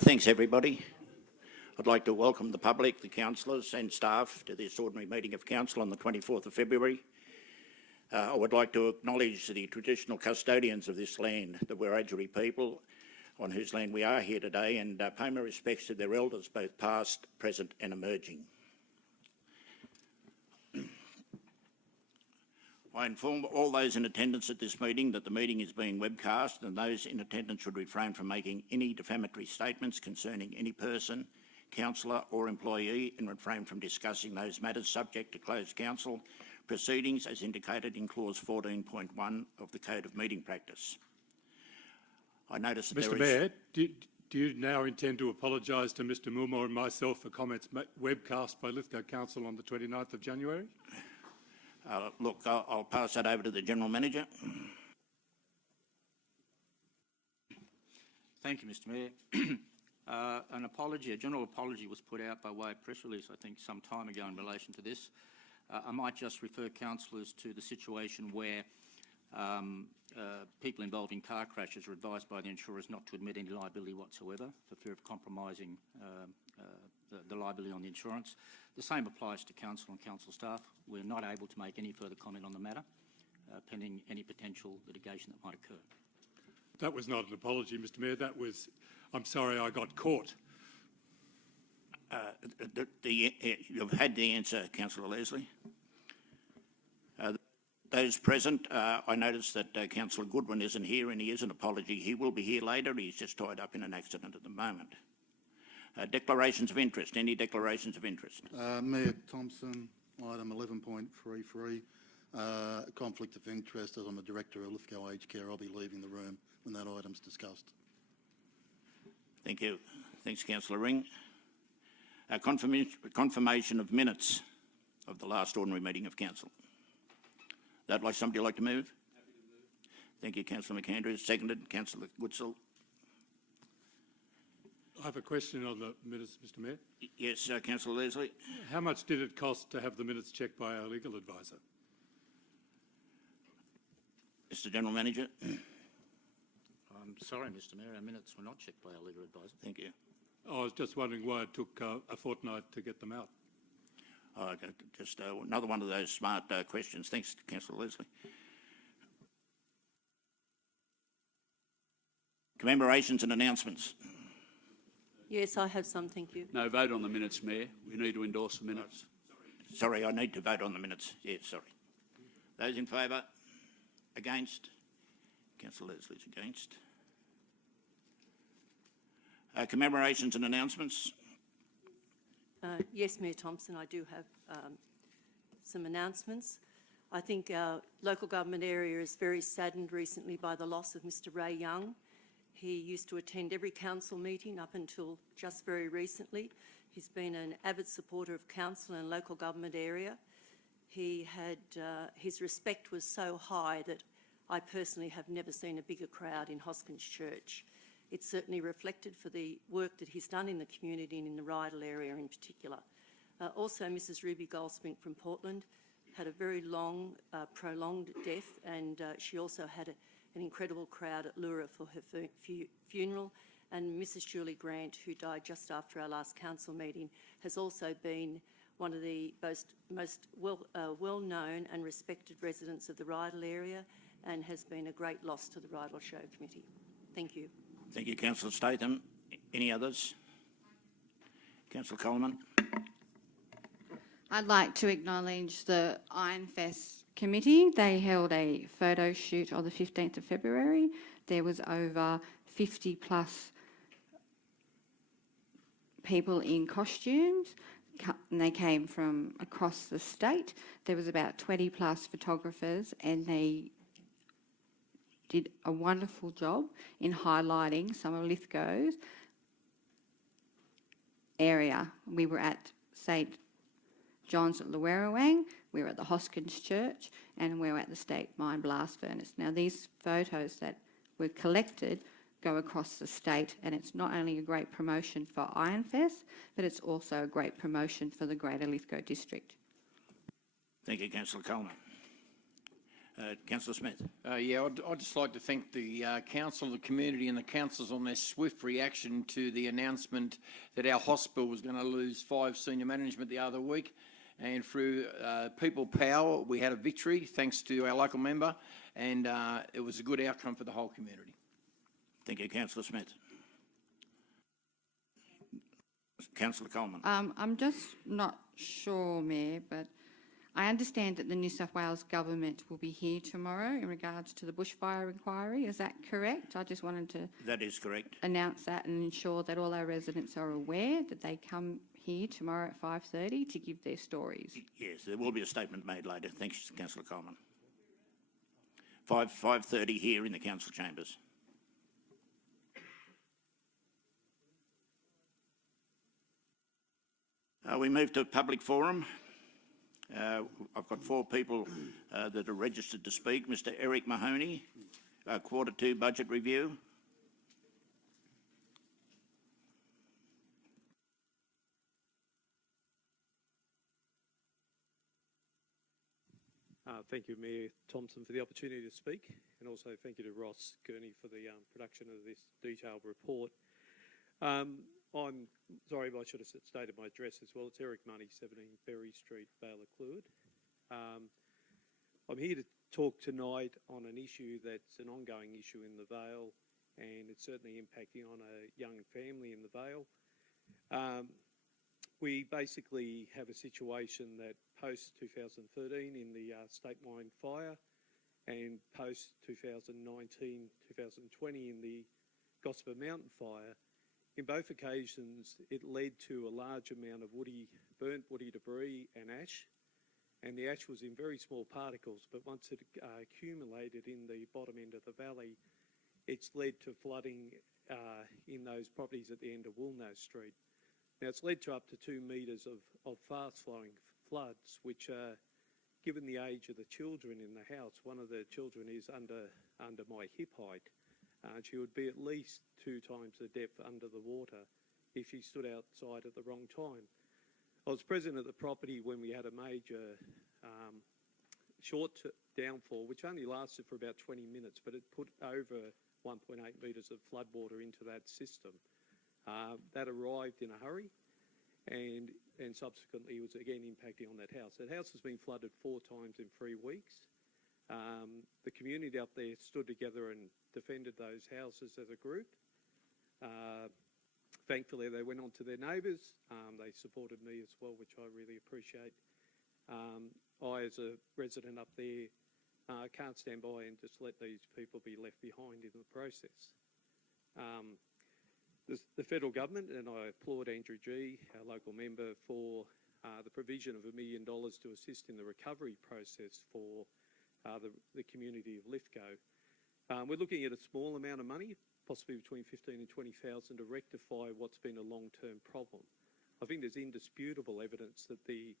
Thanks, everybody. I'd like to welcome the public, the councillors and staff to this ordinary meeting of council on the 24th of February. I would like to acknowledge the traditional custodians of this land, the Wiradjuri people, on whose land we are here today, and pay my respects to their elders, both past, present and emerging. I inform all those in attendance at this meeting that the meeting is being webcast, and those in attendance should refrain from making any defamatory statements concerning any person, councillor or employee, and refrain from discussing those matters subject to closed council proceedings as indicated in clause 14.1 of the Code of Meeting Practice. I notice that Mr. Mayor, do you now intend to apologise to Mr. Moore and myself for comments webcast by Lithgow Council on the 29th of January? Look, I'll pass that over to the General Manager. Thank you, Mr. Mayor. An apology, a general apology was put out by way of press release, I think, some time ago in relation to this. I might just refer councillors to the situation where people involved in car crashes are advised by the insurers not to admit any liability whatsoever for fear of compromising the liability on the insurance. The same applies to council and council staff. We're not able to make any further comment on the matter, pending any potential litigation that might occur. That was not an apology, Mr. Mayor. That was, I'm sorry I got caught. You've had the answer, Councillor Leslie. Those present, I notice that Councillor Goodwin isn't here, and he is an apology. He will be here later. He's just tied up in an accident at the moment. Declarations of interest. Any declarations of interest? Mayor Thompson, item 11.33, conflict of interest. As I'm a director of Lithgow Aged Care, I'll be leaving the room when that item's discussed. Thank you. Thanks, Councillor Ring. Confirmation of minutes of the last ordinary meeting of council. That like somebody like to move? Happy to move. Thank you, Councillor McAndrews. Seconded, Councillor Goodsall. I have a question on the minutes, Mr. Mayor. Yes, Councillor Leslie. How much did it cost to have the minutes checked by our legal advisor? Mr. General Manager. I'm sorry, Mr. Mayor, our minutes were not checked by our legal advisor. Thank you. I was just wondering why it took a fortnight to get them out. Just another one of those smart questions. Thanks, Councillor Leslie. Commemorations and announcements. Yes, I have some, thank you. No vote on the minutes, Mayor. We need to endorse the minutes. Sorry, I need to vote on the minutes. Yes, sorry. Those in favour? Against? Councillor Leslie's against. Commemorations and announcements. Yes, Mayor Thompson, I do have some announcements. I think our local government area is very saddened recently by the loss of Mr. Ray Young. He used to attend every council meeting up until just very recently. He's been an avid supporter of council and local government area. He had, his respect was so high that I personally have never seen a bigger crowd in Hoskins Church. It's certainly reflected for the work that he's done in the community and in the Rydal area in particular. Also, Mrs. Ruby Goldsmith from Portland had a very long, prolonged death, and she also had an incredible crowd at Lura for her funeral. And Mrs. Julie Grant, who died just after our last council meeting, has also been one of the most well-known and respected residents of the Rydal area, and has been a great loss to the Rydal Show Committee. Thank you. Thank you, Councillor Statham. Any others? Councillor Coleman. I'd like to acknowledge the Iron Fest committee. They held a photo shoot on the 15th of February. There was over 50 plus people in costumes, and they came from across the state. There was about 20 plus photographers, and they did a wonderful job in highlighting some of Lithgow's area. We were at St John's at Luwerawang, we were at the Hoskins Church, and we were at the State Mine Blast Furnace. Now, these photos that were collected go across the state, and it's not only a great promotion for Ironfest, but it's also a great promotion for the Greater Lithgow District. Thank you, Councillor Coleman. Councillor Smith. I'd just like to thank the council, the community and the councillors on their swift reaction to the announcement that our hospital was going to lose 5 senior management the other week. And through people power, we had a victory thanks to our local member, and it was a good outcome for the whole community. Thank you, Councillor Smith. Councillor Coleman. I'm just not sure, Mayor, but I understand that the New South Wales government will be here tomorrow in regards to the bushfire inquiry. Is that correct? I just wanted to That is correct. announce that and ensure that all our residents are aware that they come here tomorrow at 5:30 to give their stories. Yes, there will be a statement made later. Thanks, Councillor Coleman. 5:30 here in the council chambers. We move to public forum. I've got 4 people that are registered to speak. Mr. Eric Mahoney, Q2 budget review. Thank you, Mayor Thompson, for the opportunity to speak, and also thank you to Ross Gurney for the production of this detailed report. I'm sorry if I should have stated my address as well. It's Eric Money, 17 Berry Street, Baylor Cleward. I'm here to talk tonight on an issue that's an ongoing issue in the Vale, and it's certainly impacting on a young family in the Vale. We basically have a situation that post-2013 in the State Mine fire and post-2019-2020 in the Gossamer Mountain fire. In both occasions, it led to a large amount of burnt woody debris and ash, and the ash was in very small particles, but once it accumulated in the bottom end of the valley, it's led to flooding in those properties at the end of Woolnow Street. Now, it's led to up to 2 metres of fast-flowing floods, which, given the age of the children in the house, one of the children is under my hip height. She would be at least 2 times the depth under the water if she stood outside at the wrong time. I was present at the property when we had a major short downfall, which only lasted for about 20 minutes, but it put over 1.8 metres of floodwater into that system. That arrived in a hurry and subsequently was again impacting on that house. That house has been flooded 4 times in 3 weeks. The community up there stood together and defended those houses as a group. Thankfully, they went on to their neighbours. They supported me as well, which I really appreciate. I, as a resident up there, can't stand by and just let these people be left behind in the process. The federal government, and I applaud Andrew Gee, our local member, for the provision of $1 million to assist in the recovery process for the community of Lithgow. We're looking at a small amount of money, possibly between 15 and 20,000, to rectify what's been a long-term problem. I think there's indisputable evidence that the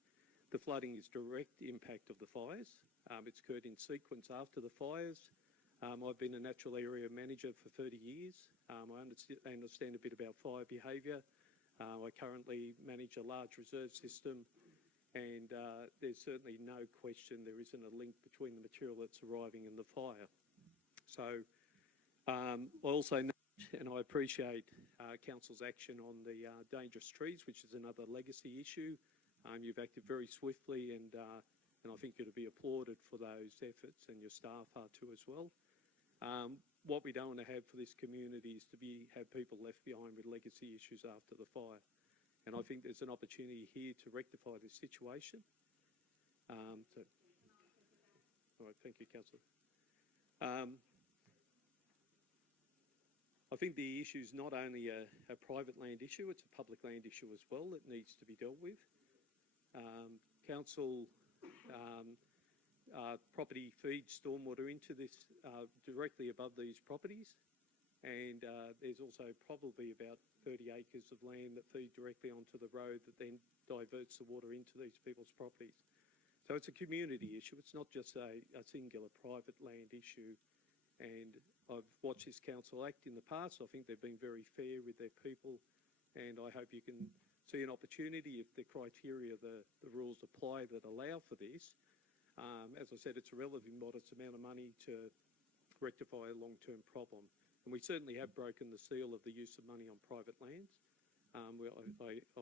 flooding is direct impact of the fires. It's occurred in sequence after the fires. I've been a natural area manager for 30 years. I understand a bit about fire behaviour. I currently manage a large reserve system, and there's certainly no question there isn't a link between the material that's arriving and the fire. So I also know, and I appreciate Council's action on the dangerous trees, which is another legacy issue. You've acted very swiftly, and I think you're to be applauded for those efforts, and your staff are too as well. What we don't want to have for this community is to have people left behind with legacy issues after the fire. And I think there's an opportunity here to rectify this situation. All right, thank you, Councillor. I think the issue is not only a private land issue, it's a public land issue as well that needs to be dealt with. Council property feeds stormwater into this directly above these properties, and there's also probably about 30 acres of land that feed directly onto the road that then diverts the water into these people's properties. So it's a community issue. It's not just a singular private land issue. And I've watched this council act in the past. I think they've been very fair with their people, and I hope you can see an opportunity if the criteria, the rules apply that allow for this. As I said, it's a relatively modest amount of money to rectify a long-term problem. And we certainly have broken the seal of the use of money on private lands. I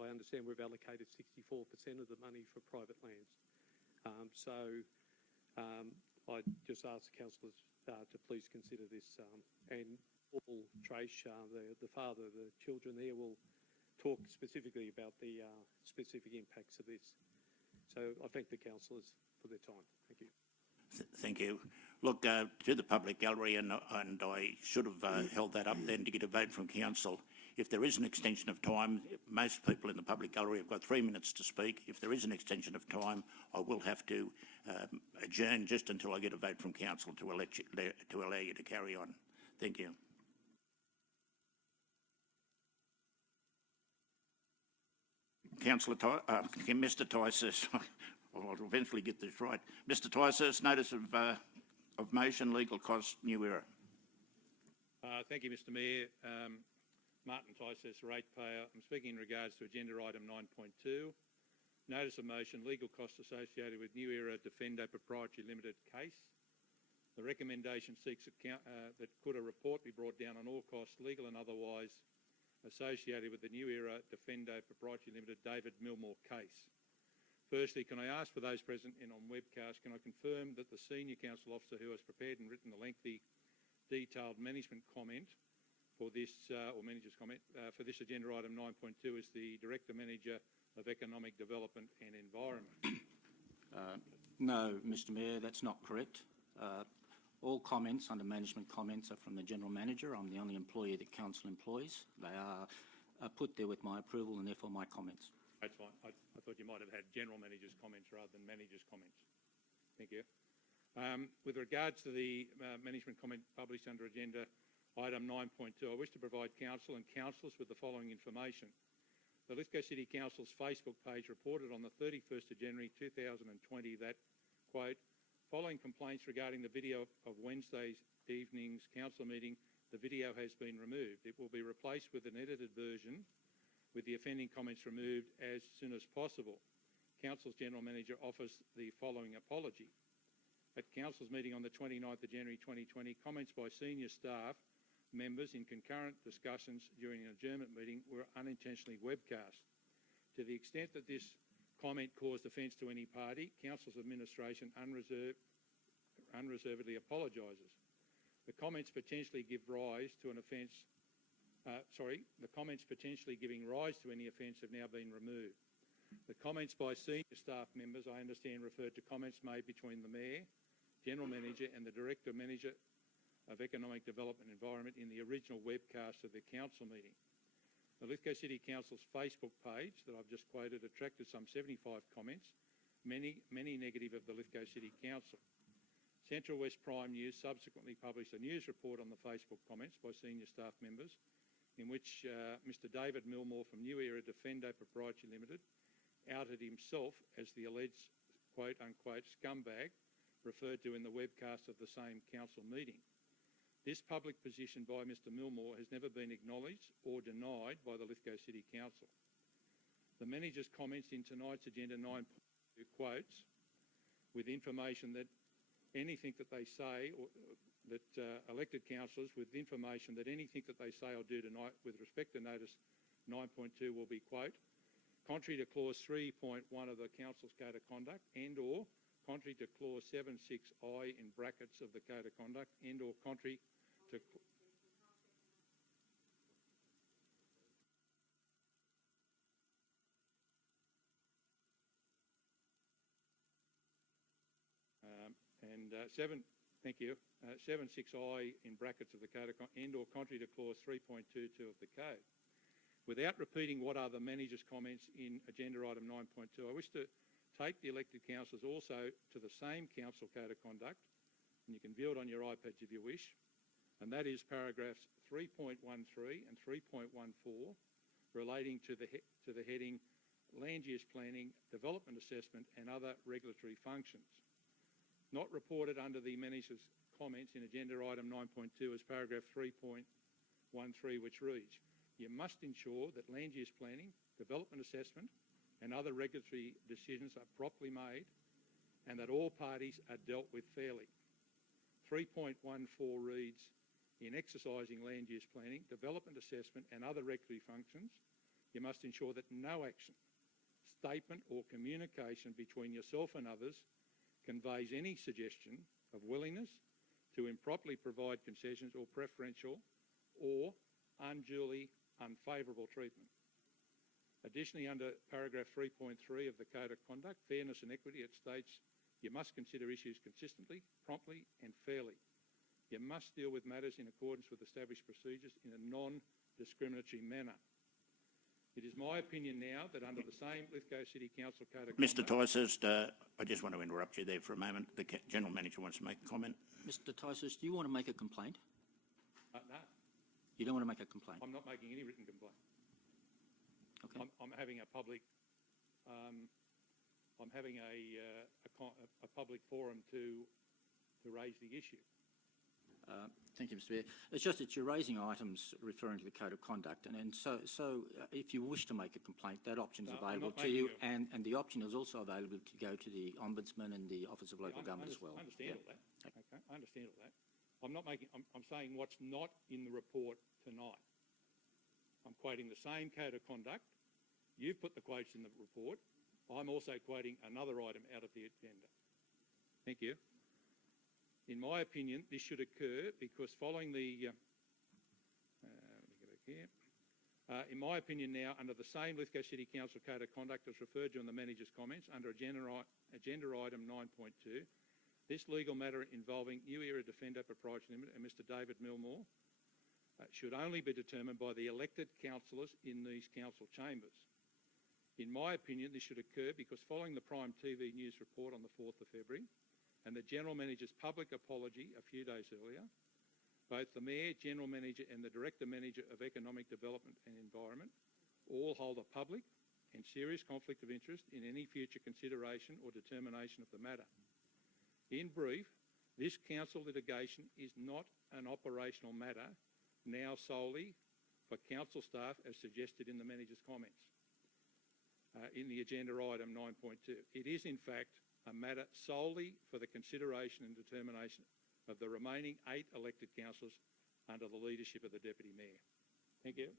understand we've allocated 64% of the money for private lands. I just ask the councillors to please consider this, and Paul Trace, the father of the children there, will talk specifically about the specific impacts of this. So I thank the councillors for their time. Thank you. Thank you. Look, to the public gallery, and I should have held that up then to get a vote from council. If there is an extension of time, most people in the public gallery have got 3 minutes to speak. If there is an extension of time, I will have to adjourn just until I get a vote from council to allow you to carry on. Thank you. Mr. Tysus, I'll eventually get this right. Mr. Tysus, notice of motion, legal costs, New Era. Thank you, Mr. Mayor. Martin Tysus, ratepayer. I'm speaking in regards to agenda item 9.2. Notice of motion, legal costs associated with New Era Defendo Proprietary Limited case. The recommendation seeks that could a report be brought down on all costs, legal and otherwise, associated with the New Era Defendo Proprietary Limited David Milmore case. Firstly, can I ask for those present and on webcast, can I confirm that the senior council officer who has prepared and written the lengthy, detailed management comment for this, or manager's comment, for this agenda item 9.2 is the Director Manager of Economic Development and Environment? No, Mr. Mayor, that's not correct. All comments under management comments are from the General Manager. I'm the only employee that council employs. They are put there with my approval and therefore my comments. That's fine. I thought you might have had General Manager's comments rather than Manager's comments. Thank you. With regards to the management comment published under agenda item 9.2, I wish to provide council and councillors with the following information. The Lithgow City Council's Facebook page reported on the 31st of January 2020 that, quote, following complaints regarding the video of Wednesday evening's council meeting, the video has been removed. It will be replaced with an edited version with the offending comments removed as soon as possible. Council's General Manager offers the following apology. At Council's meeting on the 29th of January 2020, comments by senior staff members in concurrent discussions during an adjournment meeting were unintentionally webcast. To the extent that this comment caused offence to any party, Council's administration unreservedly apologises. The comments potentially give rise to an offence. The comments potentially giving rise to any offence have now been removed. The comments by senior staff members, I understand, referred to comments made between the Mayor, General Manager and the Director Manager of Economic Development and Environment in the original webcast of the council meeting. The Lithgow City Council's Facebook page that I've just quoted attracted some 75 comments, many negative of the Lithgow City Council. Central West Prime News subsequently published a news report on the Facebook comments by senior staff members in which Mr David Milmore from New Era Defendo Proprietary Limited outed himself as the alleged quote-unquote scumbag referred to in the webcast of the same council meeting. This public position by Mr Milmore has never been acknowledged or denied by the Lithgow City Council. The manager's comments in tonight's agenda 9.2 quotes with information that anything that they say, or that elected councillors with information that anything that they say or do tonight with respect to notice 9.2 will be, quote, contrary to clause 3.1 of the council's code of conduct and or contrary to clause 7.6I in brackets of the code of conduct and or contrary to And 76I in brackets of the code and/or contrary to clause 3.22 of the code. Without repeating what are the manager's comments in agenda item 9.2, I wish to take the elected councillors also to the same council code of conduct, and you can view it on your iPads if you wish, and that is paragraphs 3.13 and 3.14 relating to the heading land use planning, development assessment and other regulatory functions. Not reported under the manager's comments in agenda item 9.2 is paragraph 3.13, which reads, you must ensure that land use planning, development assessment and other regulatory decisions are properly made and that all parties are dealt with fairly. 3.14 reads, in exercising land use planning, development assessment and other regulatory functions, you must ensure that no action, statement or communication between yourself and others conveys any suggestion of willingness to improperly provide concessions or preferential or unduly unfavourable treatment. Additionally, under paragraph 3.3 of the Code of Conduct, Fairness and Equity, it states you must consider issues consistently, promptly and fairly. You must deal with matters in accordance with established procedures in a non-discriminatory manner. It is my opinion now that under the same Lithgow City Council Code of Mr Conduct... Ticehurst, I just want to interrupt you there for a moment. The General Manager wants to make a comment. Mr Ticehurst, do you want to make a complaint? No, You don't want to make a complaint? I'm not making any written complaint. Okay. I'm having a public... I'm having a public forum to raise the issue. Thank you, Mr Mayor. It's just that you're raising items referring to the Code of Conduct, and so if you wish to make a complaint, that option is No, I'm available not to you, making and the option is also available to go to the Ombudsman and the Office of Local Government as well. I understand all that. Okay, I understand all that. I'm not making... I'm saying what's not in the report tonight. I'm quoting the same Code of Conduct. You've put the quotes in the report. I'm also quoting another item out of the agenda. Thank you. In my opinion, this should occur because following the... let me get back here. In my opinion now, under the same Lithgow City Council Code of Conduct as referred to in the manager's comments, under agenda item 9.2, this legal matter involving New Era Defender Proprietary Limited and Mr David Milmore should only be determined by the elected councillors in these council chambers. In my opinion, this should occur because following the Prime TV News report on the 4th of February and the General Manager's public apology a few days earlier, both the Mayor, General Manager and the Director Manager of Economic Development and Environment all hold a public and serious conflict of interest in any future consideration or determination of the matter. In brief, this council litigation is not an operational matter now solely for council staff as suggested in the Manager's comments in the agenda item 9.2. It is in fact a matter solely for the consideration and determination of the remaining 8 elected councillors under the leadership of the Deputy Mayor. Thank you.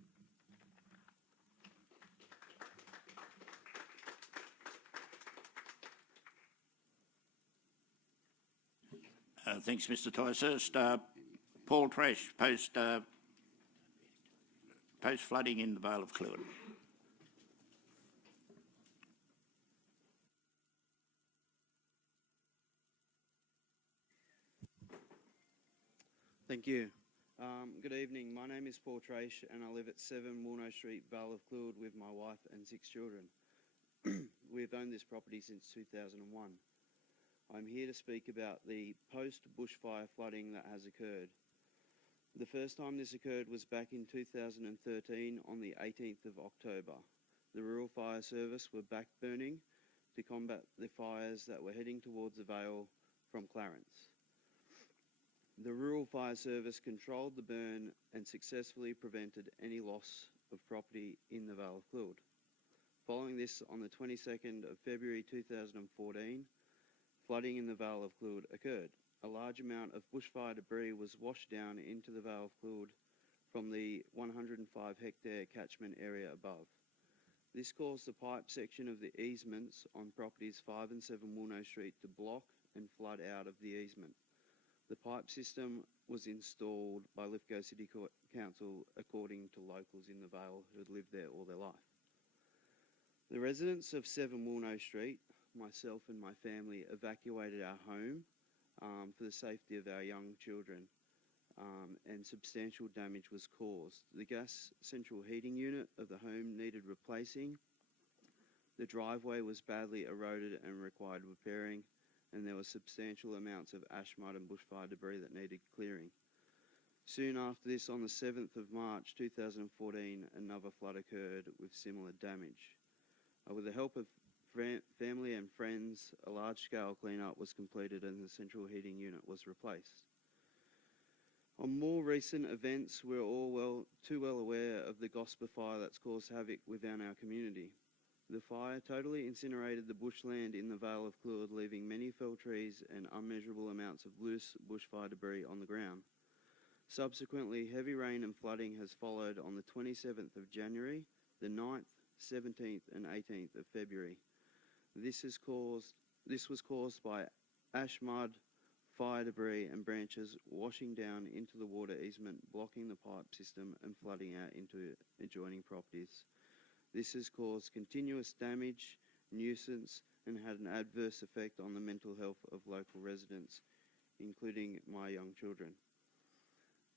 Thanks, Mr Ticehurst. Paul Trash, post flooding in the Vale of Clewen. Thank you. Good evening. My name is Paul Trash and I live at 7 Woolno Street, Vale of Clewen with my wife and 6 children. We've owned this property since 2001. I'm here to speak about the post-bushfire flooding that has occurred. The first time this occurred was back in 2013 on the 18th of October. The Rural Fire Service were back burning to combat the fires that were heading towards the Vale from Clarence. The Rural Fire Service controlled the burn and successfully prevented any loss of property in the Vale of Clewen. Following this, on the 22nd of February 2014, flooding in the Vale of Clewen occurred. A large amount of bushfire debris was washed down into the Vale of Clewen from the 105 hectare catchment area above. This caused the pipe section of the easements on properties 5 and 7 Woolno Street to block and flood out of the easement. The pipe system was installed by Lithgow City Council according to locals in the Vale who had lived there all their life. The residents of 7 Woolno Street, myself and my family, evacuated our home for the safety of our young children, and substantial damage was caused. The gas central heating unit of the home needed replacing. The driveway was badly eroded and required repairing, and there were substantial amounts of ash, mud and bushfire debris that needed clearing. Soon after this, on the 7th of March 2014, another flood occurred with similar damage. With the help of family and friends, a large-scale clean-up was completed and the central heating unit was replaced. On more recent events, we're all too well aware of the Gosper fire that's caused havoc within our community. The fire totally incinerated the bushland in the Vale of Clwyd, leaving many fell trees and unmeasurable amounts of loose bushfire debris on the ground. Subsequently, heavy rain and flooding has followed on the 27th of January, the 9th, 17th and 18th of February. This was caused by ash, mud, fire debris and branches washing down into the water easement, blocking the pipe system and flooding out into adjoining properties. This has caused continuous damage, nuisance and had an adverse effect on the mental health of local residents, including my young children.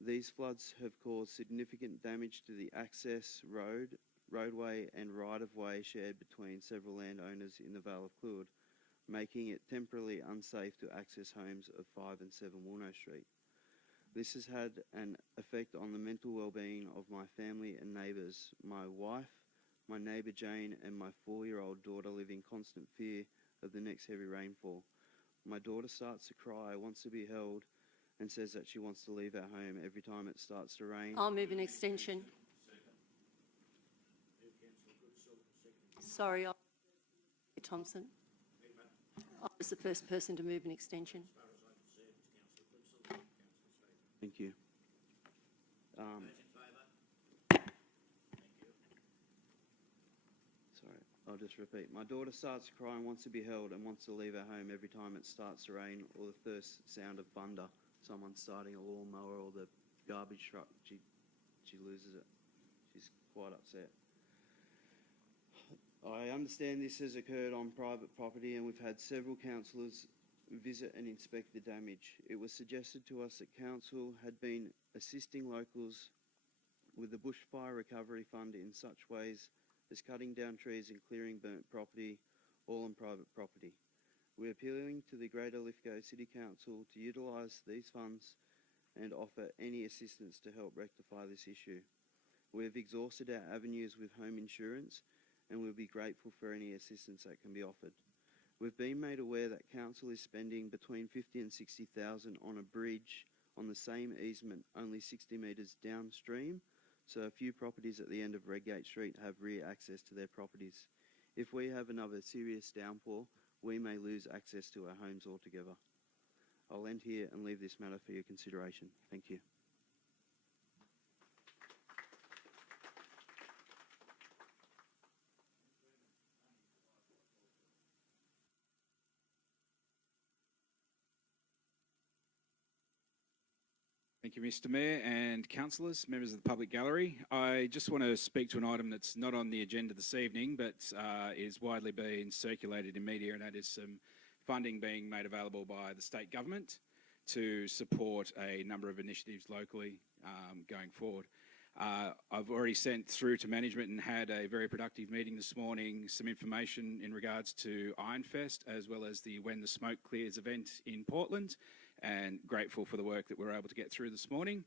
These floods have caused significant damage to the access roadway and right-of-way shared between several landowners in the Vale of Clwyd, making it temporarily unsafe to access homes of 5 and 7 Woolno Street. This has had an effect on the mental well-being of my family and neighbours. My wife, my neighbour Jane and my 4-year-old daughter live in constant fear of the next heavy rainfall. My daughter starts to cry, wants to be held and says that she wants to leave our home every time it starts to rain. I'll move an extension. Sorry, Thompson. I was the first person to move an extension. Thank you. Sorry, I'll just repeat. My daughter starts to cry and wants to be held and wants to leave our home every time it starts to rain or the first sound of thunder. Someone starting a lawnmower or the garbage truck. She loses it. She's quite upset. I understand this has occurred on private property and we've had several councillors visit and inspect the damage. It was suggested to us that council had been assisting locals with the bushfire recovery fund in such ways as cutting down trees and clearing burnt property, all on private property. We're appealing to the Greater Lithgow City Council to utilise these funds and offer any assistance to help rectify this issue. We have exhausted our avenues with home insurance and we'll be grateful for any assistance that can be offered. We've been made aware that council is spending between 50 and 60,000 on a bridge on the same easement, only 60 metres downstream, so a few properties at the end of Redgate Street have rear access to their properties. If we have another serious downpour, we may lose access to our homes altogether. I'll end here and leave this matter for your consideration. Thank you. Thank you, Mr. Mayor and councillors, members of the public gallery. I just want to speak to an item that's not on the agenda this evening, but is widely being circulated in media, and that is some funding being made available by the state government to support a number of initiatives locally going forward. I've already sent through to management and had a very productive meeting this morning, some information in regards to Ironfest, as well as the When the Smoke Clears event in Portland, and grateful for the work that we're able to get through this morning.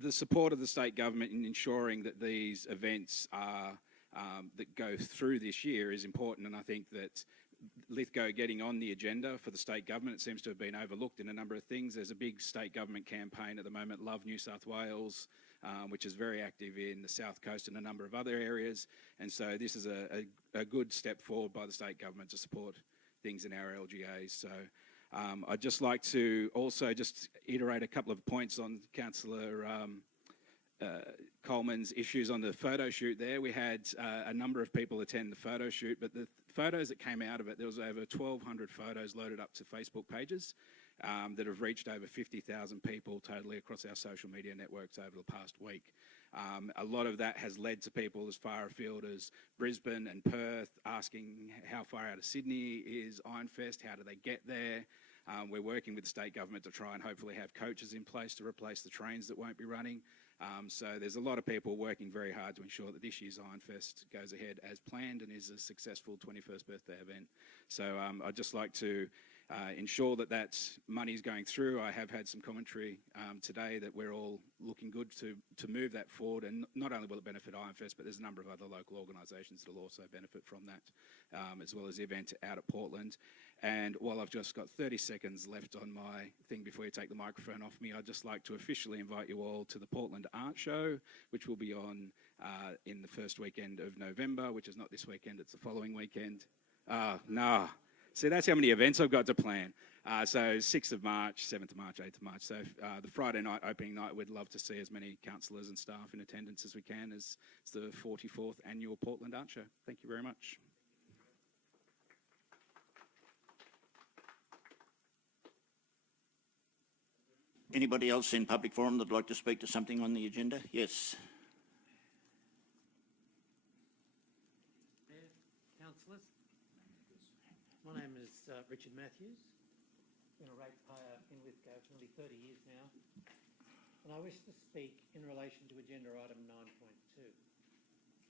The support of the state government in ensuring that these events that go through this year is important, and I think that Lithgow getting on the agenda for the state government, it seems to have been overlooked in a number of things. There's a big state government campaign at the moment, Love New South Wales, which is very active in the South Coast and a number of other areas, and so this is a good step forward by the state government to support things in our LGAs. So I'd just like to also just iterate a couple of points on Councillor Coleman's issues on the photo shoot there. We had a number of people attend the photo shoot, but the photos that came out of it, there was over 1,200 photos loaded up to Facebook pages that have reached over 50,000 people totally across our social media networks over the past week. A lot of that has led to people as far afield as Brisbane and Perth asking how far out of Sydney is Ironfest, how do they get there? We're working with the state government to try and hopefully have coaches in place to replace the trains that won't be running. So there's a lot of people working very hard to ensure that this year's Ironfest goes ahead as planned and is a successful 21st birthday event. So I'd just like to ensure that that money is going through. I have had some commentary today that we're all looking good to move that forward, and not only will it benefit Ironfest, but there's a number of other local organisations that will also benefit from that, as well as the event out at Portland. And while I've just got 30 seconds left on my thing before you take the microphone off me, I'd just like to officially invite you all to the Portland Art Show, which will be on in the first weekend of November, which is not this weekend, it's the following weekend. No. See, that's how many events I've got to plan. So 6th of March, 7th of March, 8th of March. So the Friday night opening night, we'd love to see as many councillors and staff in attendance as we can, as it's the 44th annual Portland Art Show. Thank you very much. Anybody else in public forum that'd like to speak to something on the agenda? Yes. Mayor, councillors, my name is Richard Matthews. Been a ratepayer in Lithgow for nearly 30 years now, and I wish to speak in relation to agenda item 9.2.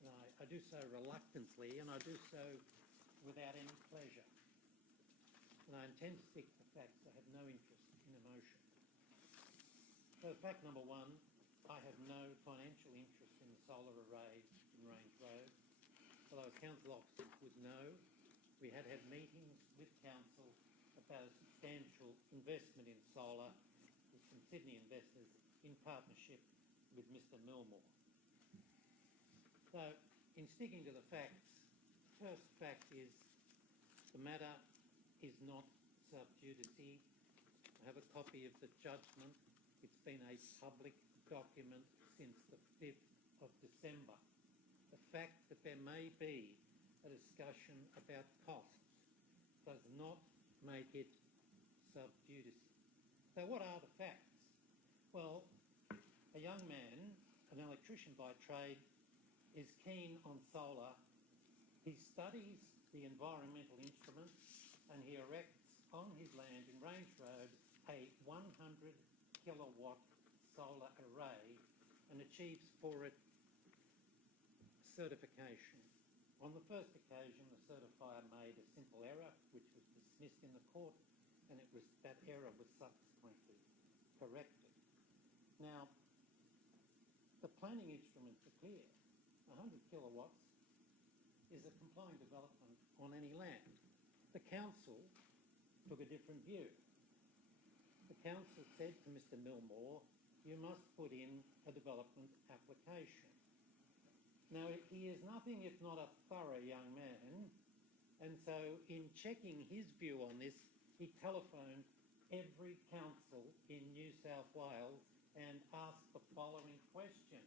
And I do so reluctantly, and I do so without any pleasure. And I intend to stick to facts. I have no interest in emotion. So fact number one, I have no financial interest in the solar array in Range Road. Although council officers would know, we had meetings with council about a substantial investment in solar with some Sydney investors in partnership with Mr. Milmore. So in sticking to the facts, first fact is the matter is not sub judice. I have a copy of the judgment. It's been a public document since the 5th of December. The fact that there may be a discussion about costs does not make it sub judice. So what are the facts? Well, a young man, an electrician by trade, is keen on solar. He studies the environmental instruments and he erects on his land in Range Road a 100 kilowatt solar array and achieves for it certification. On the first occasion, the certifier made a simple error, which was dismissed in the court, and that error was subsequently corrected. Now, the planning instruments are clear. 100 kilowatts is a complying development on any land. The council took a different view. The council said to Mr. Milmore, you must put in a development application. Now, he is nothing if not a thorough young man, and so in checking his view on this, he telephoned every council in New South Wales and asked the following question.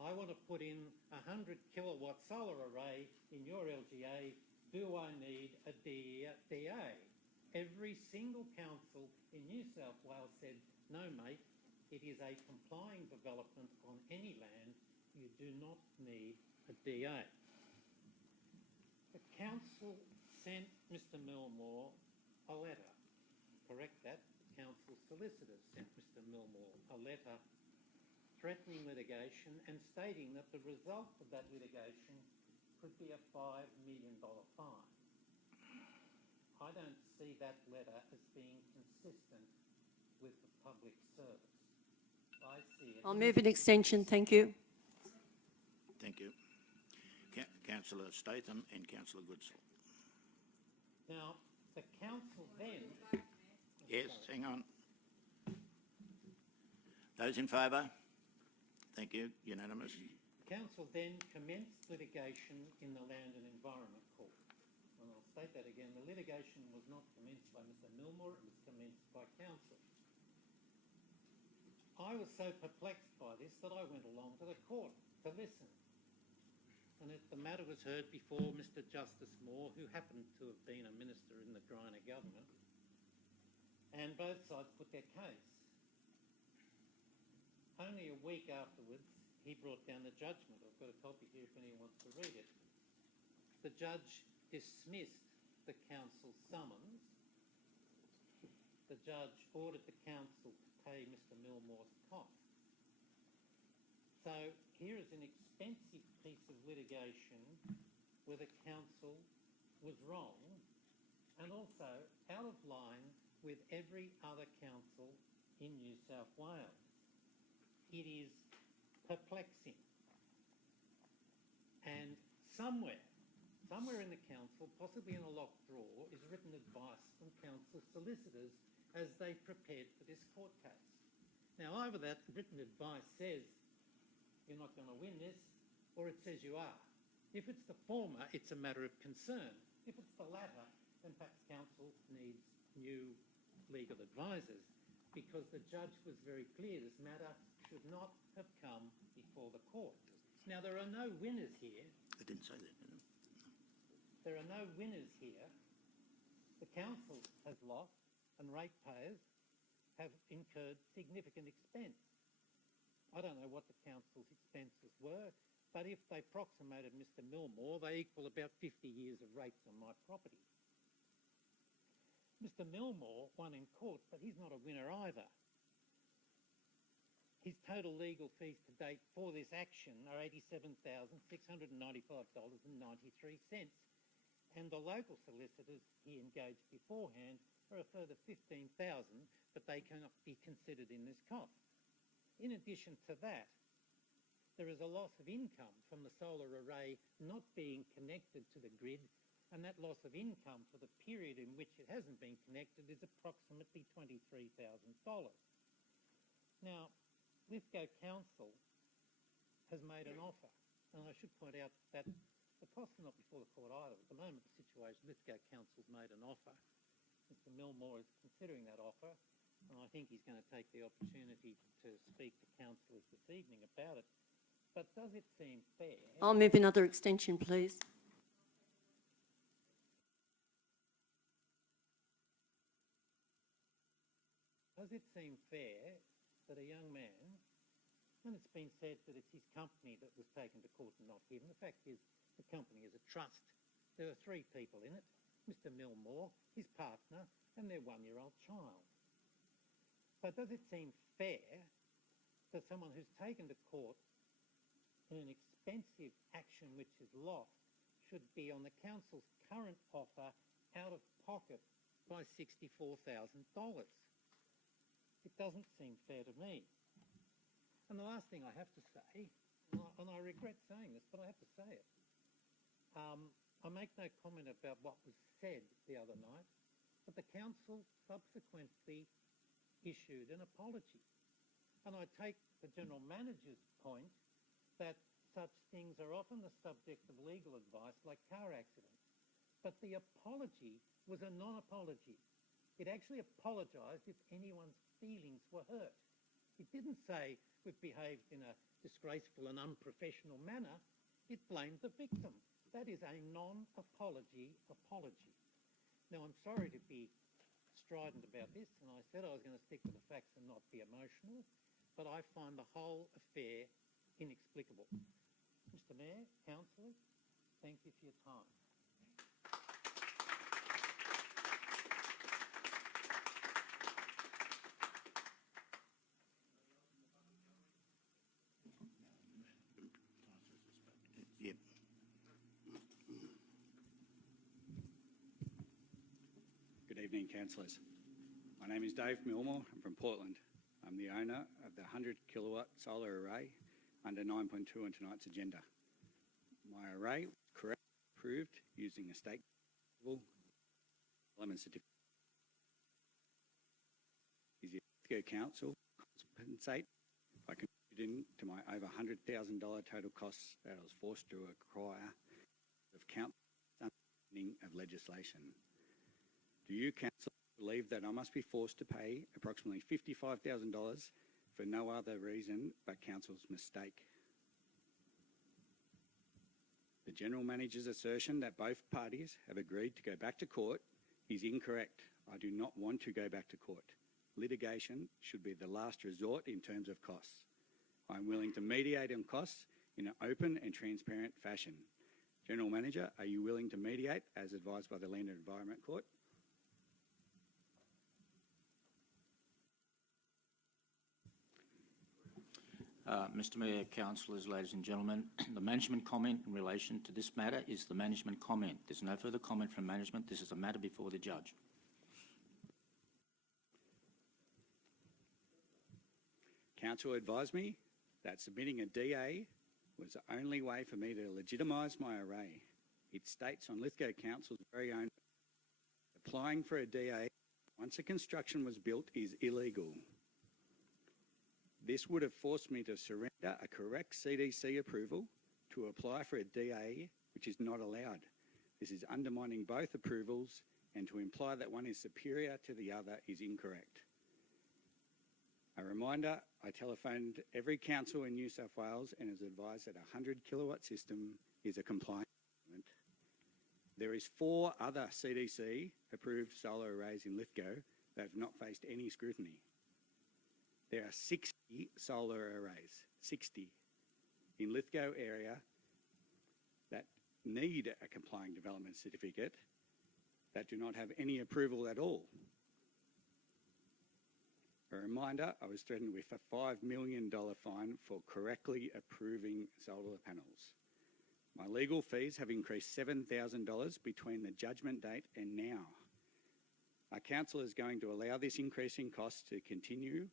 I want to put in a 100 kilowatt solar array in your LGA. Do I need a DA? Every single council in New South Wales said, no, mate, it is a complying development on any land. You do not need a DA. The council sent Mr. Milmore a letter. Correct that. The council solicitors sent Mr. Milmore a letter threatening litigation and stating that the result of that litigation could be a $5 million fine. I don't see that letter as being consistent with the public service. I see it. I'll move an extension, thank you. Thank you. Councillor Statham and Councillor Goodsall. Now, the council then... Yes, hang on. Those in favour? Thank you. Unanimous. Council then commenced litigation in the Land and Environment Court. And I'll state that again. The litigation was not commenced by Mr. Milmore, it was commenced by council. I was so perplexed by this that I went along to the court to listen. And the matter was heard before Mr. Justice Moore, who happened to have been a minister in the Greiner government, and both sides put their case. Only a week afterwards, he brought down the judgment. I've got a copy here if anyone wants to read it. The judge dismissed the council's summons. The the judge ordered the council to pay Mr Millmore's costs. So here is an expensive piece of litigation where the council was wrong and also out of line with every other council in New South Wales. It is perplexing. And somewhere in the council, possibly in a locked drawer, is written advice from council solicitors as they prepared for this court case. Now, either that written advice says you're not going to win this, or it says you are. If it's the former, it's a matter of concern. If it's the latter, then perhaps council needs new legal advisors, because the judge was very clear this matter should not have come before the court. Now, there are no winners here. I didn't say that, did I? There are no winners here. The council has lost and ratepayers have incurred significant expense. I don't know what the council's expenses were, but if they approximated Mr Millmore, they equal about 50 years of rates on my property. Mr Millmore won in court, but he's not a winner either. His total legal fees to date for this action are $87,695.93, and the local solicitors he engaged beforehand are a further $15,000, but they cannot be considered in this cost. In addition to that, there is a loss of income from the solar array not being connected to the grid, and that loss of income for the period in which it hasn't been connected is approximately $23,000. Now, Lithgow Council has made an offer, and I should point out that the costs are not before the court either. At the moment, the situation, Lithgow Council's made an offer. Mr Millmore is considering that offer, and I think he's going to take the opportunity to speak to councillors this evening about it. But does it seem fair? I'll move another extension, please. Does it seem fair that a young man, and it's been said that it's his company that was taken to court and not him. The fact is the company is a trust. There are three people in it, Mr Millmore, his partner, and their one-year-old child. So does it seem fair that someone who's taken to court in an expensive action which is lost should be on the council's current offer out of pocket by $64,000? It doesn't seem fair to me. And the last thing I have to say, and I regret saying this, but I have to say it, I make no comment about what was said the other night, but the council subsequently issued an apology. And I take the General Manager's point that such things are often the subject of legal advice like car accidents. But the apology was a non-apology. It actually apologised if anyone's feelings were hurt. It didn't say we've behaved in a disgraceful and unprofessional manner. It blamed the victim. That is a non-apology apology. Now, I'm sorry to be strident about this, and I said I was going to stick to the facts and not be emotional, but I find the whole affair inexplicable. Mr Mayor, councillors, thank you for your time. Yep. Good evening, councillors. My name is Dave Millmore. I'm from Portland. I'm the owner of the 100 kilowatt solar array under 9.2 on tonight's agenda. My array was correctly approved using a state element certificate. Is the Lithgow Council compensate by contributing to my over $100,000 total costs that I was forced to acquire of council's understanding of legislation? Do you, council, believe that I must be forced to pay approximately $55,000 for no other reason but council's mistake? The General Manager's assertion that both parties have agreed to go back to court is incorrect. I do not want to go back to court. Litigation should be the last resort in terms of costs. I'm willing to mediate on costs in an open and transparent fashion. General Manager, are you willing to mediate as advised by the Land and Environment Court? Mr Mayor, councillors, ladies and gentlemen, the management comment in relation to this matter is the management comment. There's no further comment from management. This is a matter before the judge. Council advised me that submitting a DA was the only way for me to legitimise my array. It states on Lithgow Council's very own, applying for a DA once a construction was built is illegal. This would have forced me to surrender a correct CDC approval to apply for a DA, which is not allowed. This is undermining both approvals, and to imply that one is superior to the other is incorrect. A reminder, I telephoned every council in New South Wales and was advised that a 100 kilowatt system is a compliant equipment. There is 4 other CDC approved solar arrays in Lithgow that have not faced any scrutiny. There are 60 solar arrays, 60 in Lithgow area that need a complying development certificate that do not have any approval at all. A reminder, I was threatened with a $5 million fine for correctly approving solar panels. My legal fees have increased $7,000 between the judgment date and now. Our council is going to allow this increase in costs to continue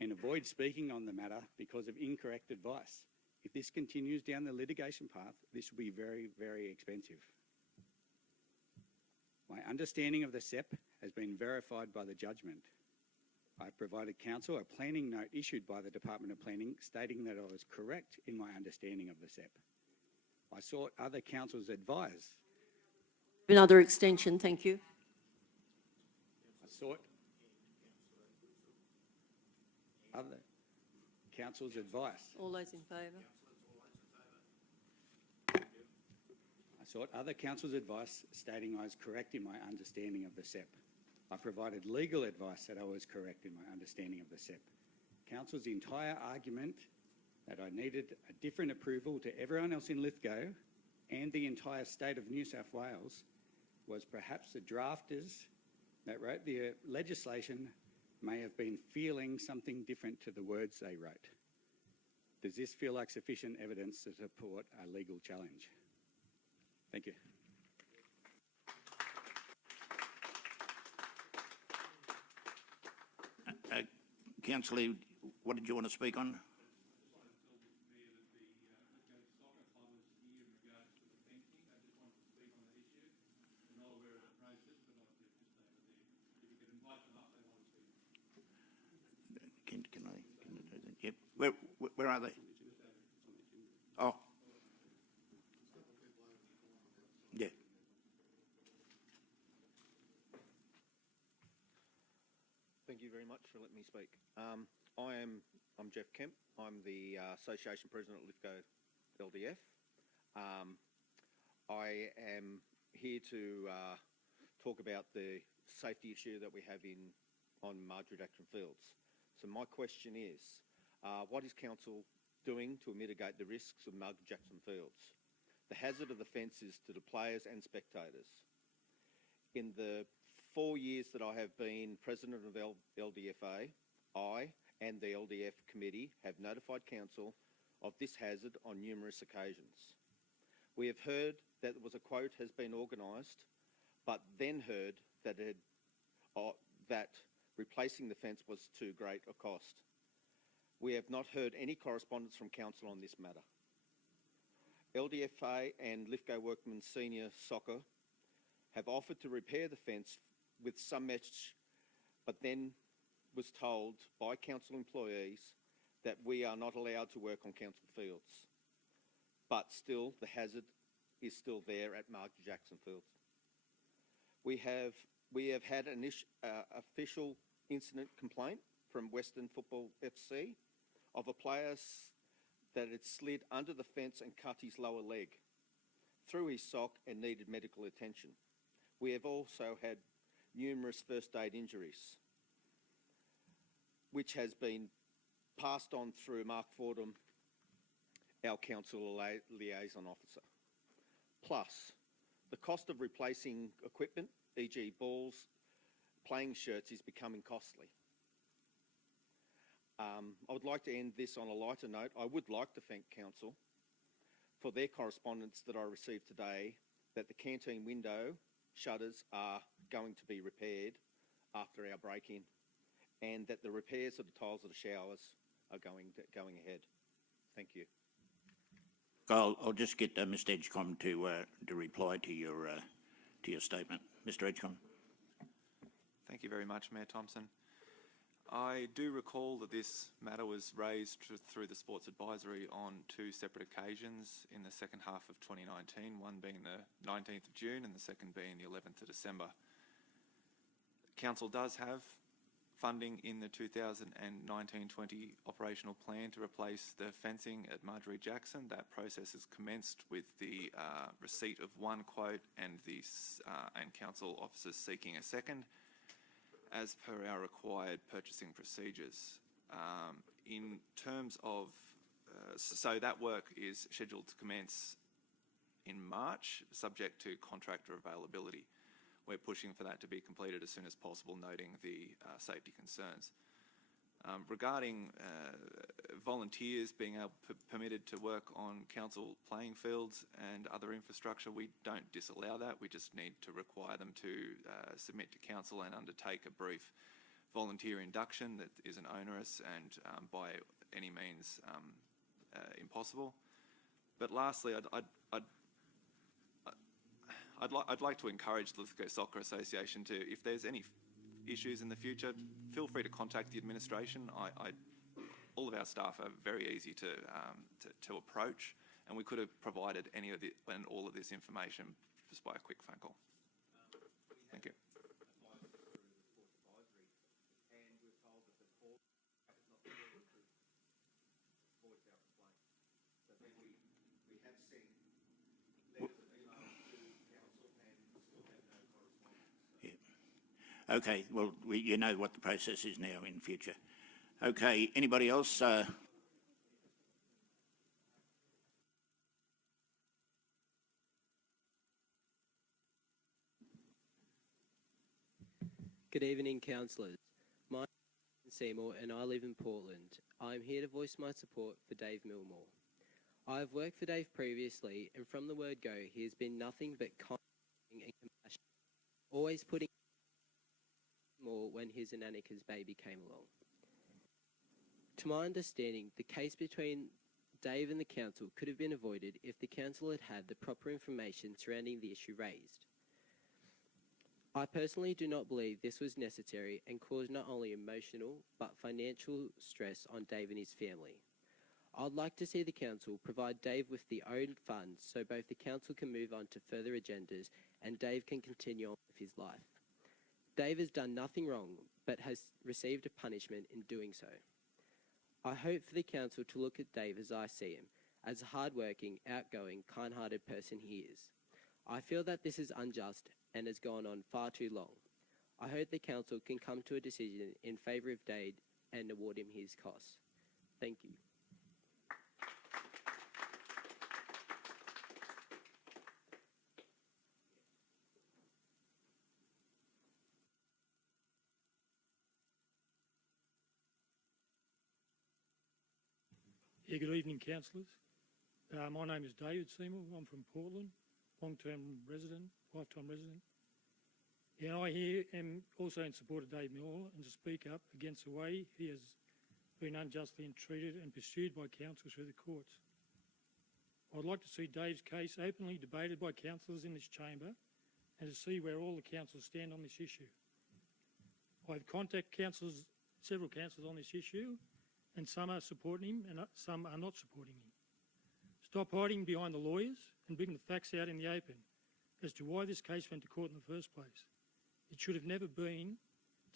and avoid speaking on the matter because of incorrect advice. If this continues down the litigation path, this will be very, very expensive. My understanding of the SEP has been verified by the judgment. I provided council a planning note issued by the Department of Planning stating that I was correct in my understanding of the SEP. I sought other council's advice. Another extension, thank you. I sought other council's advice. All those in favour? I sought other council's advice stating I was correct in my understanding of the SEP. I provided legal advice that I was correct in my understanding of the SEP. Council's entire argument that I needed a different approval to everyone else in Lithgow and the entire state of New South Wales was perhaps the drafters that wrote the legislation may have been feeling something different to the words they wrote. Does this feel like sufficient evidence to support a legal challenge? Thank you. Councillor, what did you want to speak on? Can I do that? Yep. Where are they? Oh. Yeah. Thank you very much for letting me speak. I'm Jeff Kemp. I'm the Association President at Lithgow LDF. I am here to talk about the safety issue that we have on Marjorie Jackson Fields. So my question is, what is Council doing to mitigate the risks of Marjorie Jackson Fields? The hazard of the fence is to the players and spectators. In the 4 years that I have been President of LDFA, I and the LDF committee have notified Council of this hazard on numerous occasions. We have heard that there was a quote has been organised, but then heard that that replacing the fence was too great a cost. We have not heard any correspondence from Council on this matter. LDFA and Lithgow Workmen's Senior Soccer have offered to repair the fence with some mesh, but then was told by council employees that we are not allowed to work on council fields. But still, the hazard is still there at Marjorie Jackson Fields. We have had an official incident complaint from Western Football FC of a player that had slid under the fence and cut his lower leg through his sock and needed medical attention. We have also had numerous first aid injuries, which has been passed on through Mark Fordham, our council liaison officer. Plus, the cost of replacing equipment, e.g. balls, playing shirts, is becoming costly. I would like to end this on a lighter note. I would like to thank Council for their correspondence that I received today that the canteen window shutters are going to be repaired after our break-in, and that the repairs of the tiles of the showers are going ahead. Thank you. I'll just get Mr Edgecombe to reply to your statement. Mr Edgecombe. Thank you very much, Mayor Thompson. I do recall that this matter was raised through the Sports Advisory on 2 separate occasions in the second half of 2019, one being the 19th of June and the second being the 11th of December. Council does have funding in the 2019-20 operational plan to replace the fencing at Marjorie Jackson. That process has commenced with the receipt of one quote and council officers seeking a second, as per our required purchasing procedures. In terms of, so that work is scheduled to commence in March, subject to contractor availability. We're pushing for that to be completed as soon as possible, noting the safety concerns. Regarding volunteers being permitted to work on council playing fields and other infrastructure, we don't disallow that. We just need to require them to submit to council and undertake a brief volunteer induction that isn't onerous and by any means impossible. But lastly, I'd like to encourage the Lithgow Soccer Association to, if there's any issues in the future, feel free to contact the administration. All of our staff are very easy to approach, and we could have provided any of and all of this information just by a quick phone call. Thank you. Okay, well, you know what the process is now in future. Okay, anybody else? Good evening, councillors. My name is Seymour and I live in Portland. I am here to voice my support for Dave Milmore. I have worked for Dave previously, and from the word go, he has been nothing but kind and compassionate, always putting more when his and Annika's baby came along. To my understanding, the case between Dave and the council could have been avoided if the council had had the proper information surrounding the issue raised. I personally do not believe this was necessary and caused not only emotional but financial stress on Dave and his family. I'd like to see the council provide Dave with the owed funds so both the council can move on to further agendas and Dave can continue on with his life. Dave has done nothing wrong but has received a punishment in doing so. I hope for the council to look at Dave as I see him, as a hard-working, outgoing, kind-hearted person he is. I feel that this is unjust and has gone on far too long. I hope the council can come to a decision in favour of Dave and award him his costs. Thank you. Yeah, good evening, councillors. My name is David Seymour. I'm from Portland, long-term resident, lifetime resident. Yeah, I here am also in support of Dave Milmore and to speak up against the way he has been unjustly entreated and pursued by council through the courts. I'd like to see Dave's case openly debated by councillors in this chamber and to see where all the councillors stand on this issue. I've contacted several councillors on this issue, and some are supporting him and some are not supporting him. Stop hiding behind the lawyers and bring the facts out in the open as to why this case went to court in the first place. It should have never been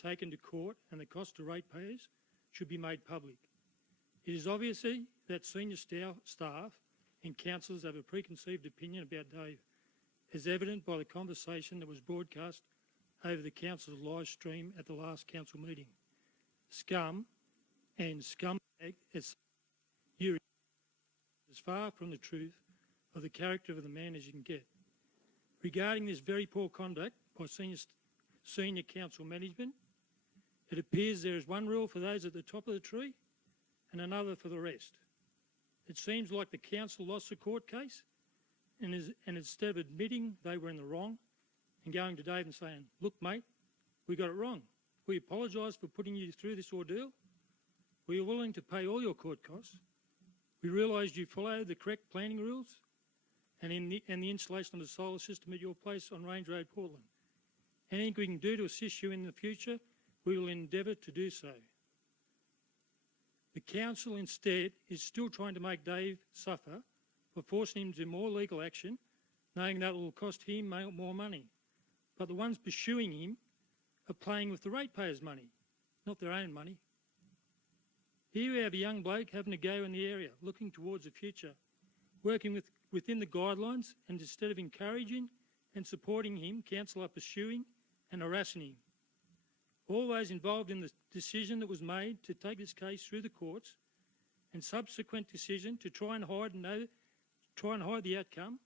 taken to court, and the cost to ratepayers should be made public. It is obvious that senior staff and councillors have a preconceived opinion about Dave, as evident by the conversation that was broadcast over the council's live stream at the last council meeting. Scum and scumbag as far from the truth of the character of the man as you can get. Regarding this very poor conduct by senior council management, it appears there is one rule for those at the top of the tree and another for the rest. It seems like the council lost the court case and instead of admitting they were in the wrong and going to Dave and saying, look, mate, we got it wrong. We apologise for putting you through this ordeal. We are willing to pay all your court costs. We realised you followed the correct planning rules and the installation of the solar system at your place on Range Road, Portland. Anything we can do to assist you in the future, we will endeavour to do so. The council instead is still trying to make Dave suffer by forcing him to more legal action, knowing that it will cost him more money. But the ones pursuing him are playing with the ratepayers' money, not their own money. Here we have a young bloke having a go in the area, looking towards the future, working within the guidelines, and instead of encouraging and supporting him, council are pursuing and harassing him. All those involved in the decision that was made to take this case through the courts and subsequent decision to try and hide the outcome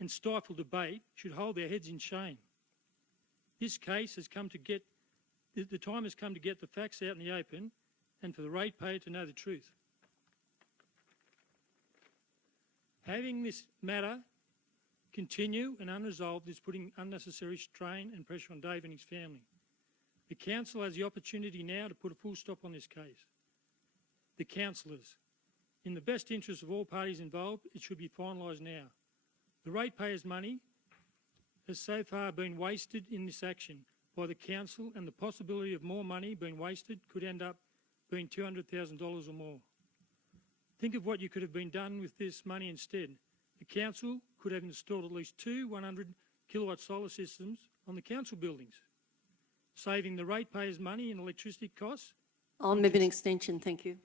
and stifle debate should hold their heads in shame. This case has come to get, the time has come to get the facts out in the open and for the ratepayer to know the truth. Having this matter continue and unresolved is putting unnecessary strain and pressure on Dave and his family. The council has the opportunity now to put a full stop on this case. The councillors, in the best interest of all parties involved, it should be finalised now. The ratepayers' money has so far been wasted in this action by the council, and the possibility of more money being wasted could end up being $200,000 or more. Think of what you could have been done with this money instead. The council could have installed at least 2 100-kilowatt solar systems on the council buildings, saving the ratepayers' money in electricity costs. I'll move an extension, thank you.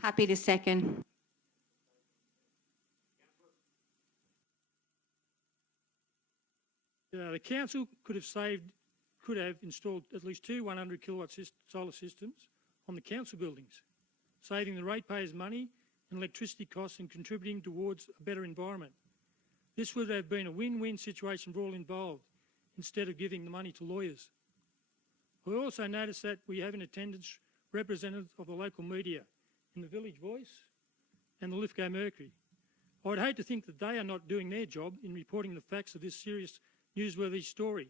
Happy to second. The council could have installed at least 2 100-kilowatt solar systems on the council buildings, saving the ratepayers' money and electricity costs and contributing towards a better environment. This would have been a win-win situation for all involved, instead of giving the money to lawyers. I also noticed that we have in attendance representatives of the local media in the Village Voice and the Lithgow Mercury. I'd hate to think that they are not doing their job in reporting the facts of this serious newsworthy story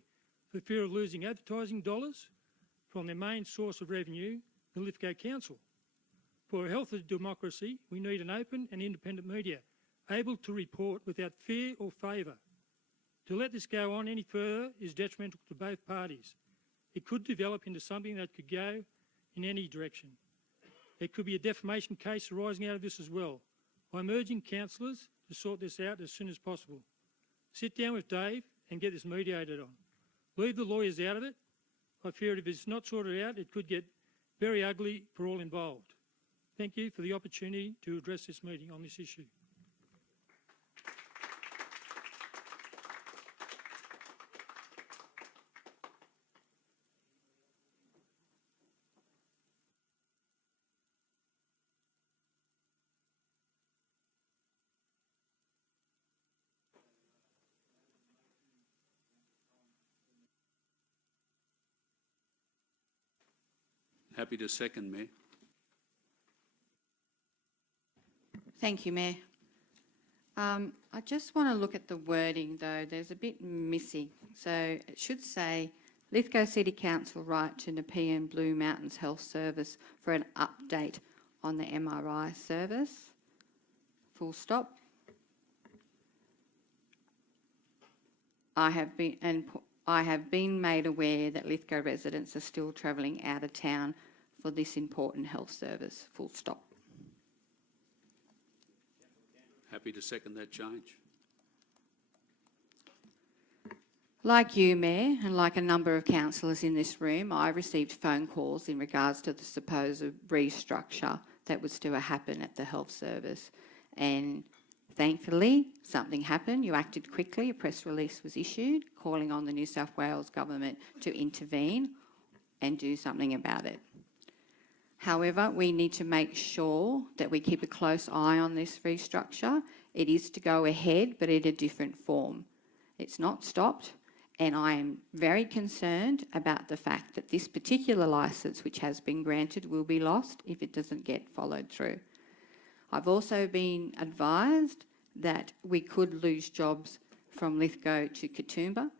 for fear of losing advertising dollars from their main source of revenue, the Lithgow Council. For a healthy democracy, we need an open and independent media, able to report without fear or favour. To let this go on any further is detrimental to both parties. It could develop into something that could go in any direction. There could be a defamation case arising out of this as well. I'm urging councillors to sort this out as soon as possible. Sit down with Dave and get this mediated on. Leave the lawyers out of it. I fear if it's not sorted out, it could get very ugly for all involved. Thank you for the opportunity to address this meeting on this issue. Happy to second, Mayor. Thank you, Mayor. I just want to look at the wording, though. There's a bit missing. So it should say, Lithgow City Council write to Nepean Blue Mountains Health Service for an update on the MRI service. Full stop. I have been made aware that Lithgow residents are still travelling out of town for this important health service. Full stop. Happy to second that change. Like you, Mayor, and like a number of councillors in this room, I received phone calls in regards to the supposed restructure that was to happen at the health service. And thankfully, something happened. You acted quickly. A press release was issued calling on the New South Wales government to intervene and do something about it. However, we need to make sure that we keep a close eye on this restructure. It is to go ahead, but in a different form. It's not stopped, And I am very concerned about the fact that this particular licence, which has been granted, will be lost if it doesn't get followed through. I've also been advised that we could lose jobs from Lithgow to Katoomba,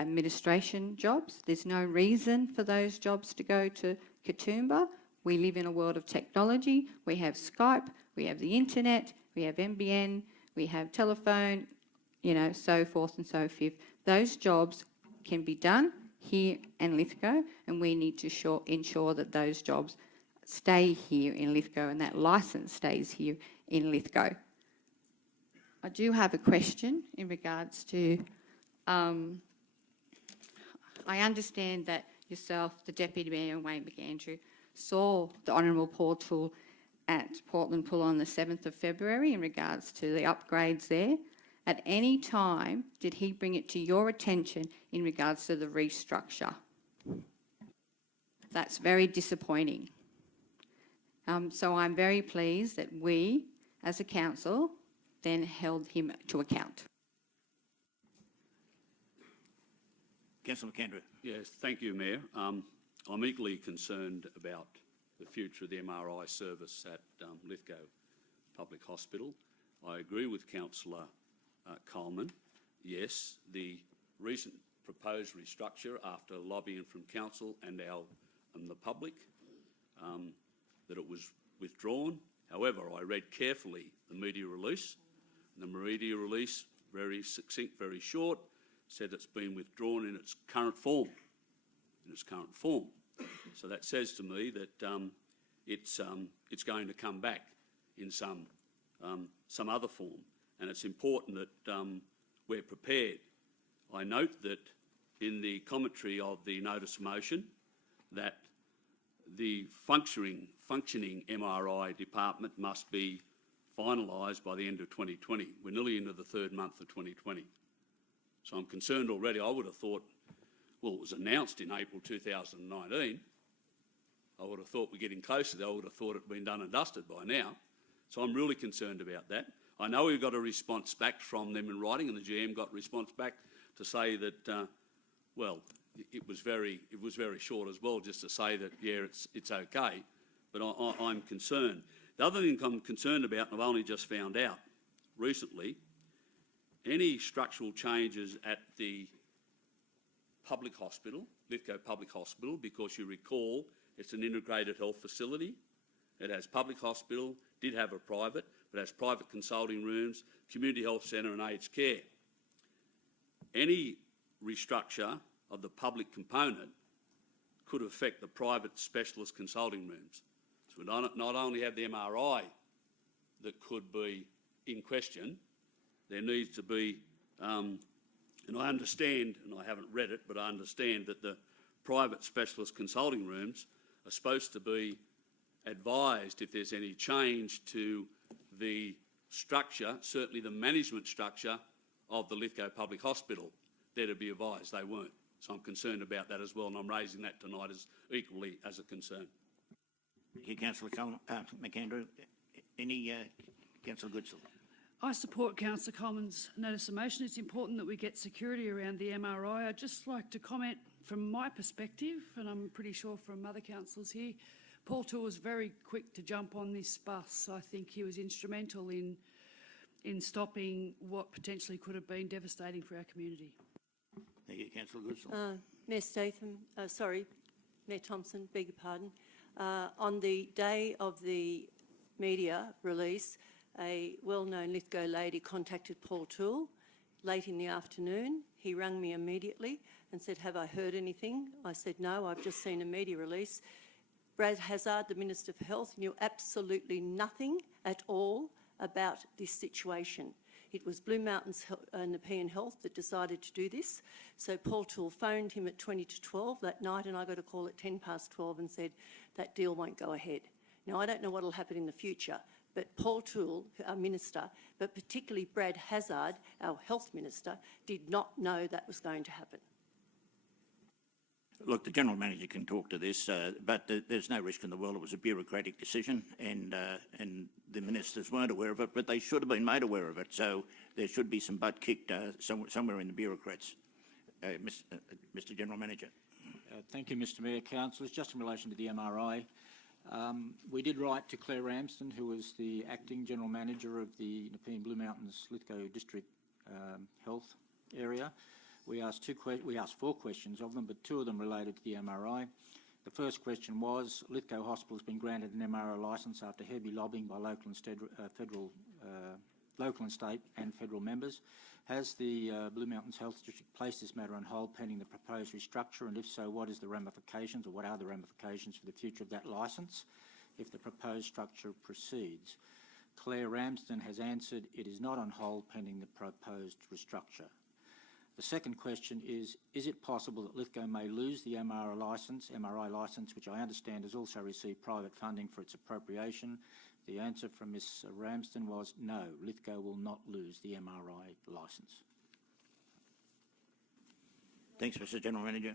administration jobs. There's no reason for those jobs to go to Katoomba. We live in a world of technology. We have Skype, we have the internet, we have NBN, we have telephone, you know, so forth and so forth. Those jobs can be done here in Lithgow, and we need to ensure that those jobs stay here in Lithgow and that licence stays here in Lithgow. I do have a question in regards to, I understand that yourself, the Deputy Mayor and Wayne McAndrew, saw the Honourable Paul Toole at Portland Pool on the 7th of February in regards to the upgrades there. At any time, did he bring it to your attention in regards to the restructure? That's very disappointing. So I'm very pleased that we, as a council, then held him to account. Councillor McAndrew. Yes, thank you, Mayor. I'm equally concerned about the future of the MRI service at Lithgow Public Hospital. I agree with Councillor Coleman. Yes, the recent proposed restructure after lobbying from council and the public, that it was withdrawn. However, I read carefully the media release. The media release, very succinct, very short, said it's been withdrawn in its current form. So that says to me that it's going to come back in some other form, and it's important that we're prepared. I note that in the commentary of the notice of motion that the functioning MRI department must be finalised by the end of 2020. We're nearly into the third month of 2020. So I'm concerned already. I would have thought, well, it was announced in April 2019. I would have thought we're getting closer. I would have thought it had been done and dusted by now. So I'm really concerned about that. I know we've got a response back from them in writing, and the GM got a response back to say that, well, it was very short as well, just to say that, yeah, it's okay. But I'm concerned. The other thing I'm concerned about, and I've only just found out recently, any structural changes at the public hospital, Lithgow Public Hospital, because you recall it's an integrated health facility. It has public hospital, did have a private, but has private consulting rooms, community health centre and aged care. Any restructure of the public component could affect the private specialist consulting rooms. So we not only have the MRI that could be in question, there needs to be, and I understand, and I haven't read it, but I understand that the private specialist consulting rooms are supposed to be advised if there's any change to the structure, certainly the management structure of the Lithgow Public Hospital. They're to be advised. They weren't. So I'm concerned about that as well, and I'm raising that tonight as equally as a concern. Thank you, Councillor McAndrew. Any Councillor Goodsall? I support Councillor Coleman's notice of motion. It's important that we get security around the MRI. I'd just like to comment from my perspective, and I'm pretty sure from other councillors here, Paul Toole was very quick to jump on this bus. I think he was instrumental in stopping what potentially could have been devastating for our community. Thank you, Councillor Goodsall. Mayor Thompson, beg your pardon. On the day of the media release, a well-known Lithgow lady contacted Paul Toole late in the afternoon. He rang me immediately and said, "Have I heard anything?" I said, "No, I've just seen a media release." Brad Hazzard, the Minister for Health, knew absolutely nothing at all about this situation. It was Blue Mountains and Nepean Health that decided to do this. So Paul Toole phoned him at 20 to 12 that night, and I got a call at 10 past 12 and said, that deal won't go ahead. Now, I don't know what will happen in the future, but Paul Toole, our Minister, but particularly Brad Hazzard, our Health Minister, did not know that was going to happen. Look, the General Manager can talk to this, but there's no risk in the world. It was a bureaucratic decision, and the ministers weren't aware of it, but they should have been made aware of it. So there should be some butt kicked somewhere in the bureaucrats. Mr General Manager. Thank you, Mr Mayor. Councillors, just in relation to the MRI, we did write to Claire Ramsden, who was the acting General Manager of the Nepean Blue Mountains Lithgow District Health Area. We asked 4 questions of them, but 2 of them related to the MRI. The first question was, Lithgow Hospital has been granted an MRI licence after heavy lobbying by local and state and federal members. Has the Blue Mountains Health District placed this matter on hold pending the proposed restructure, and if so, what is the ramifications, or what are the ramifications for the future of that licence if the proposed structure proceeds? Claire Ramsden has answered it is not on hold pending the proposed restructure. The second question is it possible that Lithgow may lose the MRI licence, which I understand has also received private funding for its appropriation? The answer from Ms Ramsden was no, Lithgow will not lose the MRI licence. Thanks, Mr General Manager.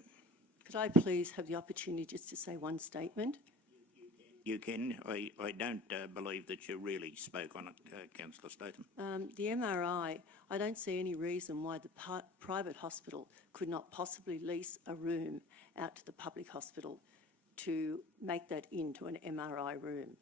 Could I please have the opportunity just to say one statement? You can. I don't believe that you really spoke on it, Councillor Statham. The MRI, I don't see any reason why the private hospital could not possibly lease a room out to the public hospital to make that into an MRI room.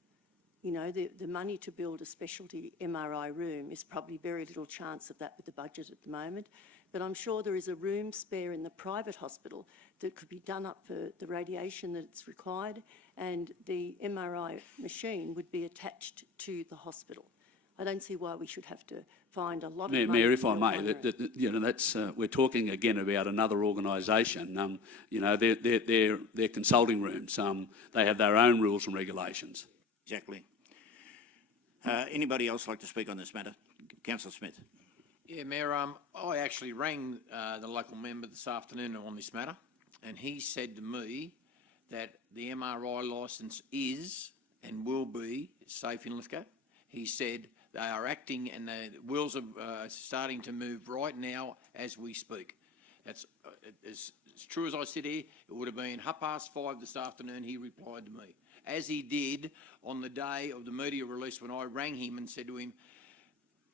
You know, the money to build a specialty MRI room is probably very little chance of that with the budget at the moment, but I'm sure there is a room spare in the private hospital that could be done up for the radiation that's required, and the MRI machine would be attached to the hospital. I don't see why we should have to find a lot of money. Mayor, if I may, you know, that's we're talking again about another organisation. You know, they're consulting rooms. They have their own rules and regulations. Exactly. Anybody else like to speak on this matter? Councillor Smith. Yeah, Mayor, I actually rang the local member this afternoon on this matter, and he said to me that the MRI licence is and will be safe in Lithgow. He said they are acting and the wheels are starting to move right now as we speak. That's as true as I sit here. It would have been 5:30 this afternoon, he replied to me, as he did on the day of the media release when I rang him and said to him,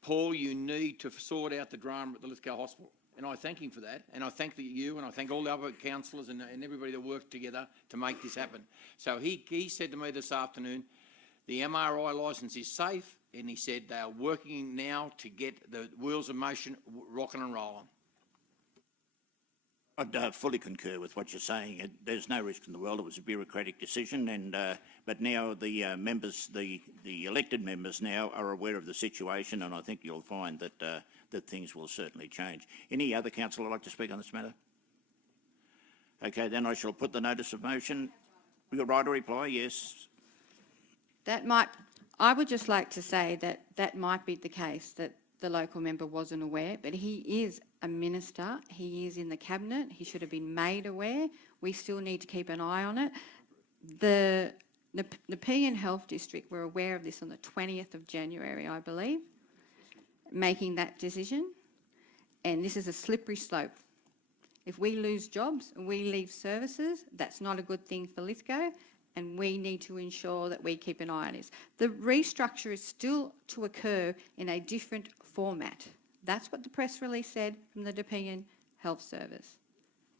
Paul, you need to sort out the drama at the Lithgow Hospital. And I thank him for that, and I thank you, and I thank all the other councillors and everybody that worked together to make this happen. So he said to me this afternoon, the MRI licence is safe, and he said they are working now to get the wheels of motion rocking and rolling. I'd fully concur with what you're saying. There's no risk in the world. It was a bureaucratic decision, and but now the members, the elected members now are aware of the situation, and I think you'll find that that things will certainly change. Any other councillor like to speak on this matter? Okay, then I shall put the notice of motion. Your right to reply, yes. I would just like to say that might be the case, that the local member wasn't aware, but he is a minister, he is in the cabinet, he should have been made aware. We still need to keep an eye on it. The Nepean Health District were aware of this on the 20th of January, I believe, making that decision, and this is a slippery slope. If we lose jobs and we leave services, that's not a good thing for Lithgow, and we need to ensure that we keep an eye on this. The restructure is still to occur in a different format. That's what the press release said from the Nepean Health Service.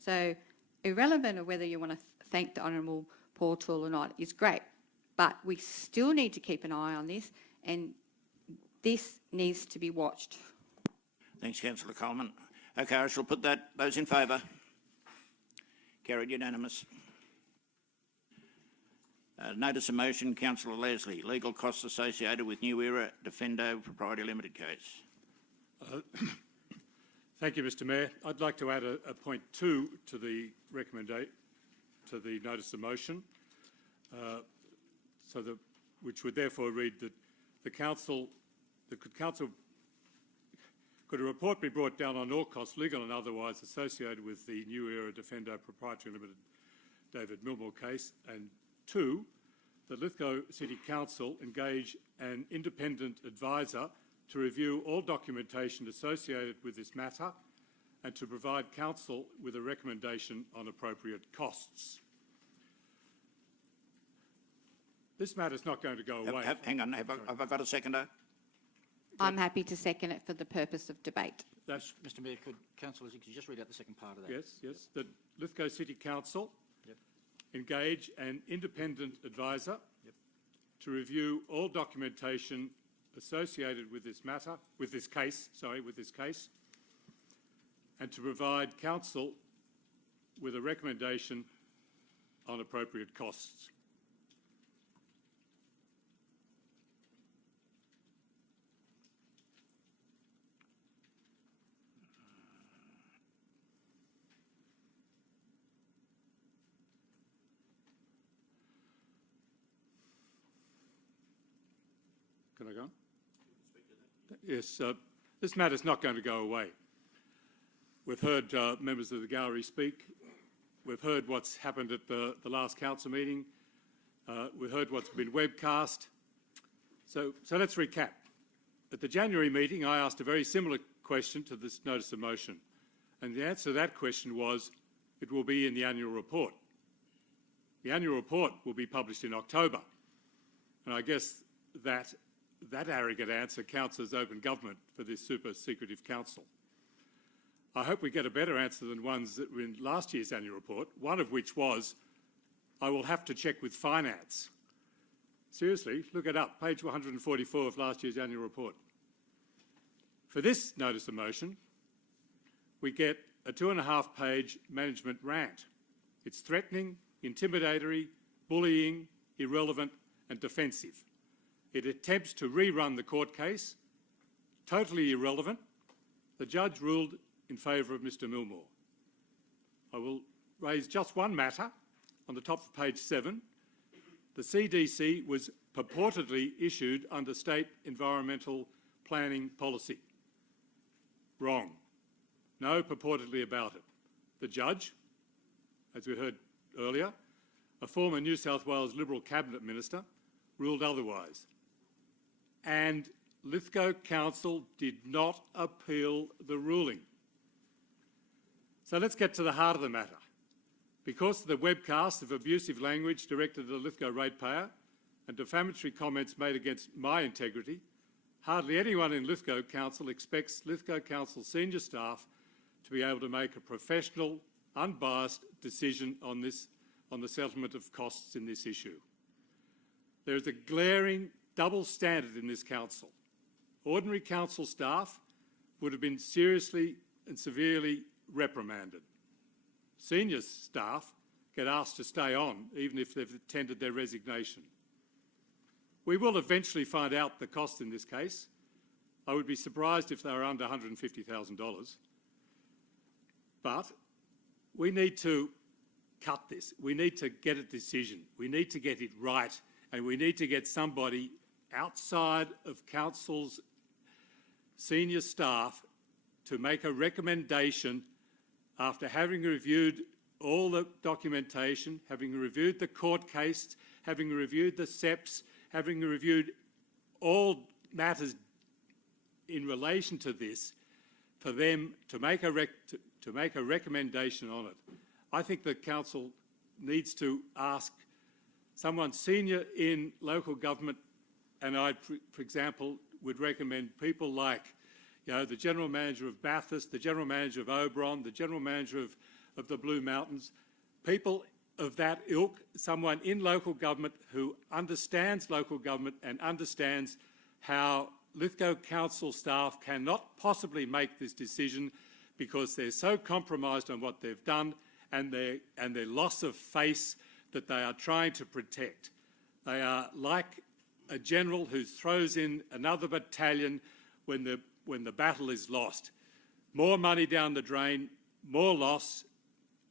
So irrelevant of whether you want to thank the Honourable Paul Toole or not is great, but we still need to keep an eye on this, and this needs to be watched. Thanks, Councillor Coleman. Okay, I shall put that. Those in favour? Carried unanimous. Notice of motion, Councillor Leslie. Legal costs associated with New Era Defendo Proprietary Limited case. Thank you, Mr Mayor. I'd like to add a point 2 to the notice of motion, which would therefore read that could a report be brought down on all costs, legal and otherwise, associated with the New Era Defendo Proprietary Limited David Milmore case, and 2, that Lithgow City Council engage an independent advisor to review all documentation associated with this matter and to provide council with a recommendation on appropriate costs. This matter is not going to go away. Hang on, have I got a seconder? I'm happy to second it for the purpose of debate. That's, Mr Mayor, councillors, you could just read out the second part of that? yes, that Lithgow City Council engage an independent advisor to review all documentation associated with this matter, with this case, and to provide council with a recommendation on appropriate costs. Can I go on? Yes, this matter's not going to go away. We've heard members of the gallery speak. We've heard what's happened at the last council meeting. We've heard what's been webcast. So let's recap. At the January meeting, I asked a very similar question to this notice of motion, and the answer to that question was it will be in the annual report. The annual report will be published in October, and I guess that arrogant answer counts as open government for this super secretive council. I hope we get a better answer than ones that were in last year's annual report, one of which was, I will have to check with finance. Seriously, look it up, page 144 of last year's annual report. For this notice of motion, we get a 2.5-page management rant. It's threatening, intimidatory, bullying, irrelevant and defensive. It attempts to rerun the court case, totally irrelevant. The judge ruled in favour of Mr Milmore. I will raise just one matter on the top of page 7. The CDC was purportedly issued under state environmental planning policy. Wrong. No purportedly about it. The judge, as we heard earlier, a former New South Wales Liberal Cabinet Minister, ruled otherwise. And Lithgow Council did not appeal the ruling. So let's get to the heart of the matter. Because of the webcast of abusive language directed at a Lithgow ratepayer and defamatory comments made against my integrity, hardly anyone in Lithgow Council expects Lithgow Council senior staff to be able to make a professional, unbiased decision on the settlement of costs in this issue. There is a glaring double standard in this council. Ordinary council staff would have been seriously and severely reprimanded. Senior staff get asked to stay on even if they've tendered their resignation. We will eventually find out the cost in this case. I would be surprised if they were under $150,000. But we need to cut this. We need to get a decision. We need to get it right, and we need to get somebody outside of council's senior staff to make a recommendation after having reviewed all the documentation, having reviewed the court case, having reviewed the SEPs, having reviewed all matters in relation to this, for them to make a recommendation on it. I think the council needs to ask someone senior in local government, and I, for example, would recommend people like, the General Manager of Bathurst, the General Manager of Oberon, the General Manager of the Blue Mountains, people of that ilk, someone in local government who understands local government and understands how Lithgow Council staff cannot possibly make this decision because they're so compromised on what they've done and their loss of face that they are trying to protect. They are like a general who throws in another battalion when the battle is lost. More money down the drain, more loss.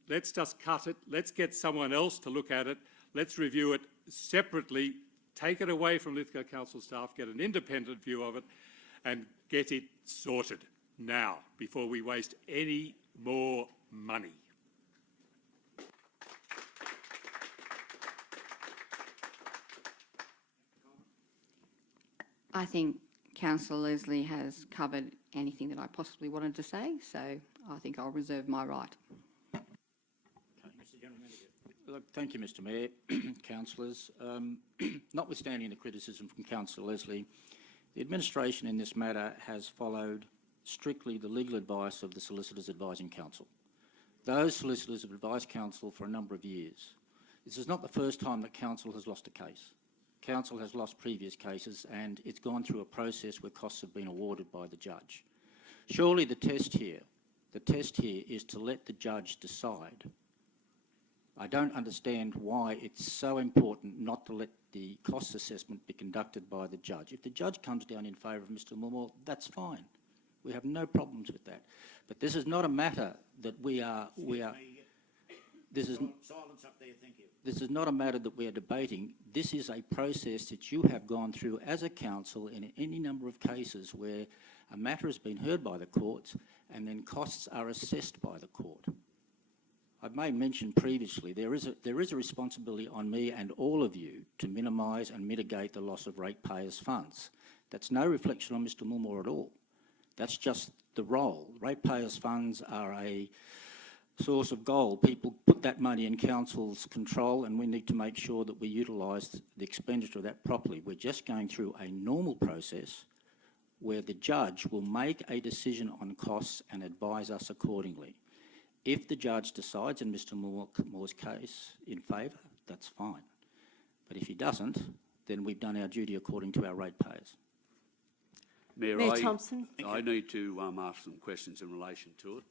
Let's just cut it. Let's get someone else to look at it. Let's review it separately. Take it away from Lithgow Council staff, get an independent view of it, and get it sorted now before we waste any more money. I think Councillor Leslie has covered anything that I possibly wanted to say, so I think I'll reserve my right. Look, thank you, Mr Mayor, councillors. Notwithstanding the criticism from Councillor Leslie, The administration in this matter has followed strictly the legal advice of the Solicitors Advising Council. Those solicitors have advised council for a number of years. This is not the first time that council has lost a case. Council has lost previous cases and it's gone through a process where costs have been awarded by the judge. Surely the test here is to let the judge decide. I don't understand why it's so important not to let the cost assessment be conducted by the judge. If the judge comes down in favour of Mr Moore, that's fine. We have no problems with that. But this is not a matter that this is Silence up there, thank you. This is not a matter that we are debating. This is a process that you have gone through as a council in any number of cases where a matter has been heard by the courts and then costs are assessed by the court. I may mention previously, there is a responsibility on me and all of you to minimise and mitigate the loss of ratepayers' funds. That's no reflection on Mr Moore at all. That's just the role. Ratepayers' funds are a source of gold. People put that money in council's control and we need to make sure that we utilise the expenditure of that properly. We're just going through a normal process where the judge will make a decision on costs and advise us accordingly. If the judge decides in Mr Moore's case in favour, that's fine. But if he doesn't, then we've done our duty according to our ratepayers. Mayor Thompson. I need to ask some questions in relation to it.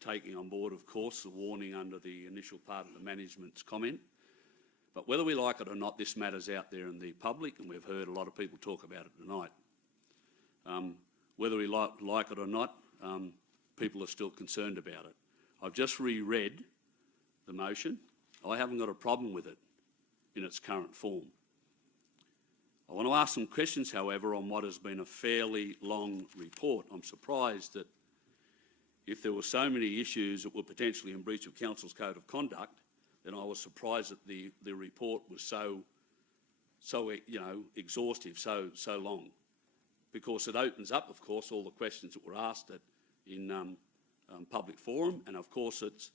Taking on board, of course, the warning under the initial part of the management's comment. But whether we like it or not, this matter's out there in the public, and we've heard a lot of people talk about it tonight. Whether we like it or not, people are still concerned about it. I've just reread the motion. I haven't got a problem with it in its current form. I want to ask some questions, however, on what has been a fairly long report. I'm surprised that if there were so many issues that were potentially in breach of council's code of conduct, then I was surprised that the report was so exhaustive, so long, because it opens up, of course, all the questions that were asked in public forum, and of course it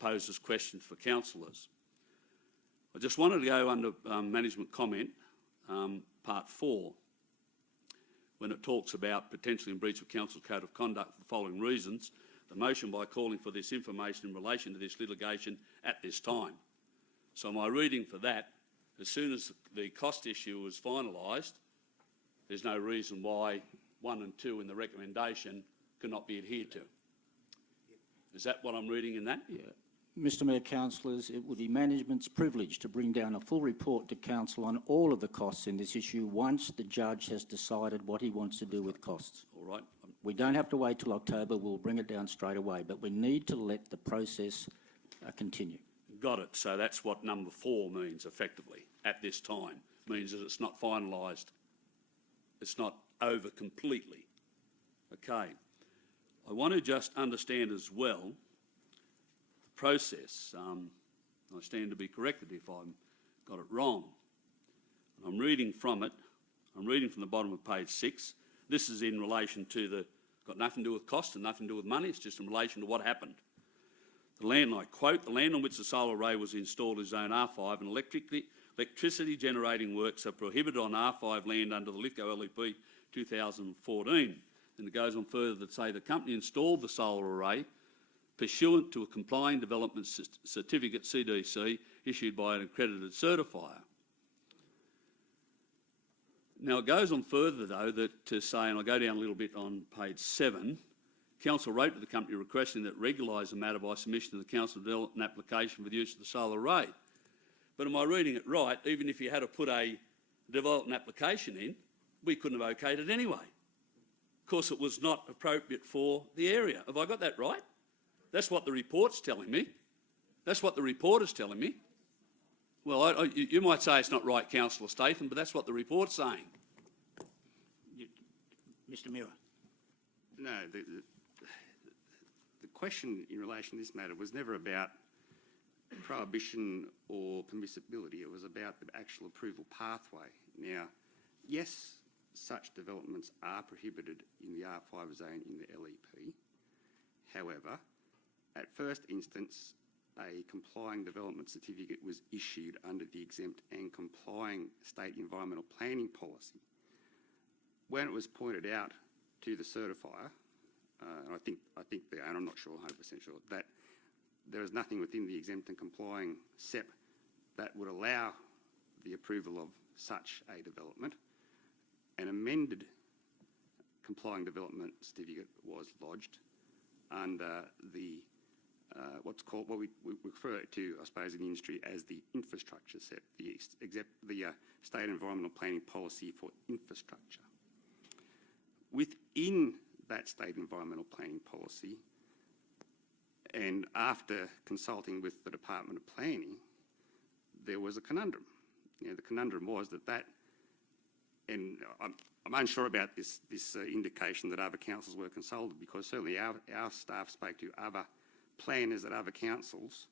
poses questions for councillors. I just wanted to go under management comment, part 4, when it talks about potentially in breach of council's code of conduct for the following reasons, the motion by calling for this information in relation to this litigation at this time. So my reading for that, as soon as the cost issue was finalised, there's no reason why 1 and 2 in the recommendation cannot be adhered to. Is that what I'm reading in that? Yeah. Mr Mayor, councillors, it would be management's privilege to bring down a full report to council on all of the costs in this issue once the judge has decided what he wants to do with costs. All right. We don't have to wait till October, we'll bring it down straight away, but we need to let the process continue. Got it. So that's what number 4 means effectively at this time. Means that it's not finalised. It's not over completely. Okay. I want to just understand as well the process. I stand to be corrected if I've got it wrong. I'm reading from it. I'm reading from the bottom of page 6. This is in relation to got nothing to do with cost and nothing to do with money. It's just in relation to what happened. The land, I quote, the land on which the solar array was installed is Zone R5 and electricity generating works are prohibited on R5 land under the Lithgow LEP 2014. And it goes on further to say the company installed the solar array pursuant to a complying development certificate, CDC, issued by an accredited certifier. Now it goes on further though to say, and I'll go down a little bit on page 7, Council wrote to the company requesting that regularise the matter by submission to the Council develop an application for the use of the solar array. But am I reading it right? Even if you had to put a development application in, we couldn't have okayed it anyway. Of course, it was not appropriate for the area. Have I got that right? That's what the report's telling me. That's what the report is telling me. Well, you might say it's not right, Councillor Statham, but that's what the report's saying. Mr Muir. No, the question in relation to this matter was never about prohibition or permissibility. It was about the actual approval pathway. Now, yes, such developments are prohibited in the R5 zone in the LEP. However, at first instance, a complying development certificate was issued under the exempt and complying state environmental planning policy. when it was pointed out to the certifier, and I think and I'm not sure, 100% sure, that there is nothing within the exempt and complying SEP that would allow the approval of such a development, an amended complying development certificate was lodged under the what we refer to, I suppose, in the industry as the infrastructure SEP, the State Environmental Planning Policy for Infrastructure. Within that State Environmental Planning Policy, and after consulting with the Department of Planning, there was a conundrum. The conundrum was that, and I'm unsure about this indication that other councils were consulted, because certainly our staff spoke to other planners at other councils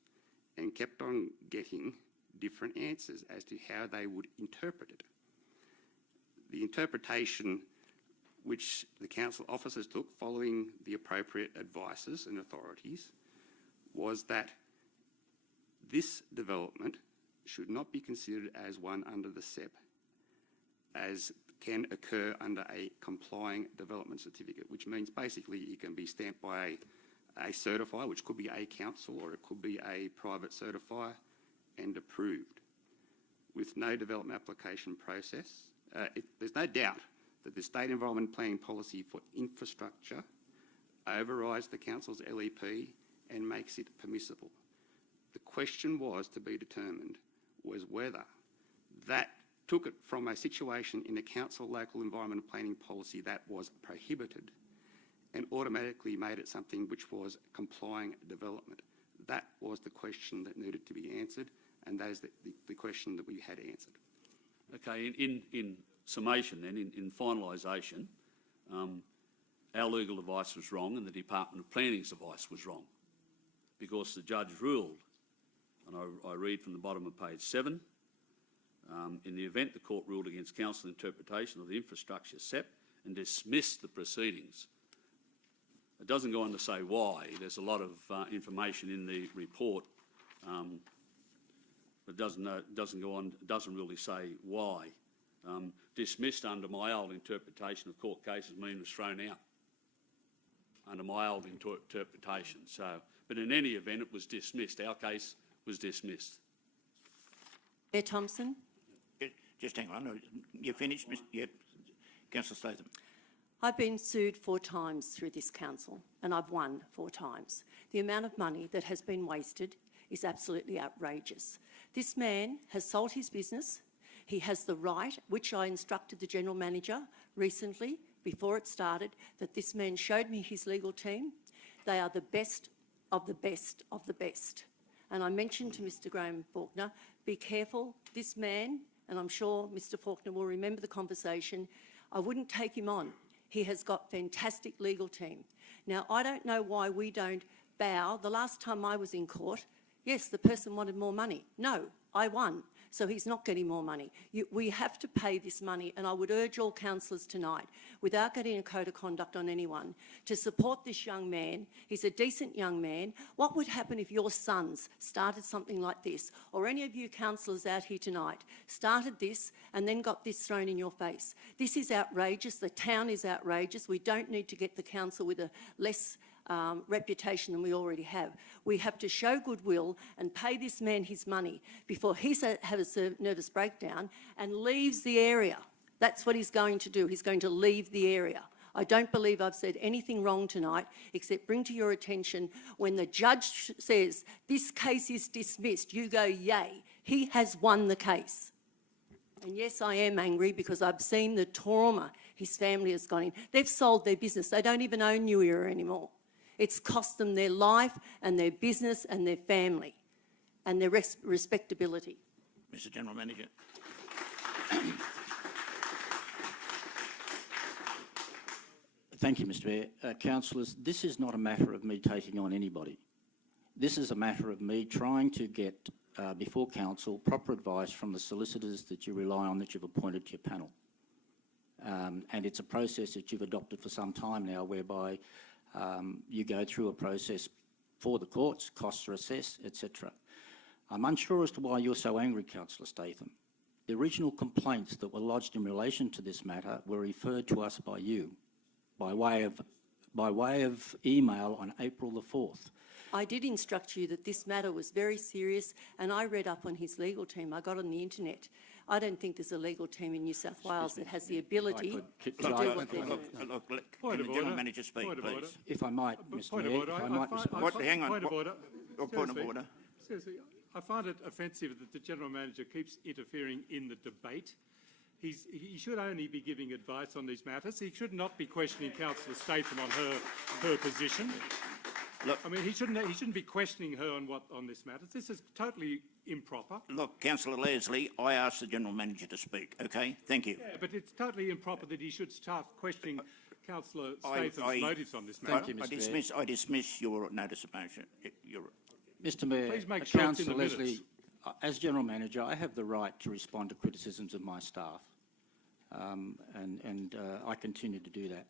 and kept on getting different answers as to how they would interpret it. The interpretation which the council officers took, following the appropriate advices and authorities, was that this development should not be considered as one under the SEP, as can occur under a complying development certificate, which means basically it can be stamped by a certifier, which could be a council or it could be a private certifier, and approved. With no development application process, there's no doubt that the State Environment Planning Policy for Infrastructure overrides the council's LEP and makes it permissible. The question was to be determined was whether that took it from a situation in a council local environmental planning policy that was prohibited and automatically made it something which was complying development. That was the question that needed to be answered, and that is the question that we had answered. Okay, in summation then, in finalisation, our legal advice was wrong and the Department of Planning's advice was wrong, because the judge ruled, and I read from the bottom of page 7, in the event the court ruled against council interpretation of the infrastructure SEP and dismissed the proceedings. It doesn't go on to say why. There's a lot of information in the report, but doesn't go on. Doesn't really say why. Dismissed under my old interpretation of court cases means it was thrown out under my old interpretation. So, but in any event, it was dismissed. Our case was dismissed. Mayor Thompson. Just hang on. You finished? Yep. Councillor Statham. I've been sued 4 times through this council, and I've won 4 times. The amount of money that has been wasted is absolutely outrageous. This man has sold his business. He has the right, which I instructed the General Manager recently, before it started, that this man showed me his legal team. They are the best of the best of the best. And I mentioned to Mr Graham Faulkner, be careful, this man, and I'm sure Mr Faulkner will remember the conversation, I wouldn't take him on. He has got fantastic legal team. Now, I don't know why we don't bow. The last time I was in court, yes, the person wanted more money. No, I won, so he's not getting more money. We have to pay this money, and I would urge all councillors tonight, without getting a code of conduct on anyone, to support this young man. He's a decent young man. What would happen if your sons started something like this, or any of you councillors out here tonight started this and then got this thrown in your face? This is outrageous. The town is outrageous. We don't need to get the council with a less reputation than we already have. We have to show goodwill and pay this man his money before he's had a nervous breakdown and leaves the area. That's what he's going to do. He's going to leave the area. I don't believe I've said anything wrong tonight, except bring to your attention when the judge says this case is dismissed, you go, yay, he has won the case. And yes, I am angry because I've seen the trauma his family has gone in. They've sold their business. They don't even own New Era anymore. It's cost them their life and their business and their family and their respectability. Mr General Manager. Thank you, Mr Mayor. Councillors, this is not a matter of me taking on anybody. This is a matter of me trying to get before council proper advice from the solicitors that you rely on, that you've appointed to your panel. And it's a process that you've adopted for some time now, whereby you go through a process for the courts, costs are assessed, etc. I'm unsure as to why you're so angry, Councillor Statham, the original complaints that were lodged in relation to this matter were referred to us by you by way of email on April the 4th. I did instruct you that this matter was very serious, and I read up on his legal team. I got on the internet. I don't think there's a legal team in New South Wales that has the ability to do what they're doing. Look, Point can of the general order. manager speak, Point of order. please? If I might, Mr Point of Mayor, order. if I might respond. What? Hang on. Point of order. What point of Seriously, order? Seriously, I find it offensive that the General Manager keeps interfering in the debate. He should only be giving advice on these matters. He should not be questioning Councillor Statham on her position. Look, I mean, he shouldn't be questioning her on this matter. This is totally improper. look, Councillor Leslie, I asked the general manager to speak, okay? Thank you. Yeah, but it's totally improper that he should start questioning Councillor Statham's motives on this matter. Thank you, Mr Mayor. I dismiss your notice of motion. Mr Mayor, Please make sure it's in Councillor the minutes. Leslie, as General Manager, I have the right to respond to criticisms of my staff, and I continue to do that.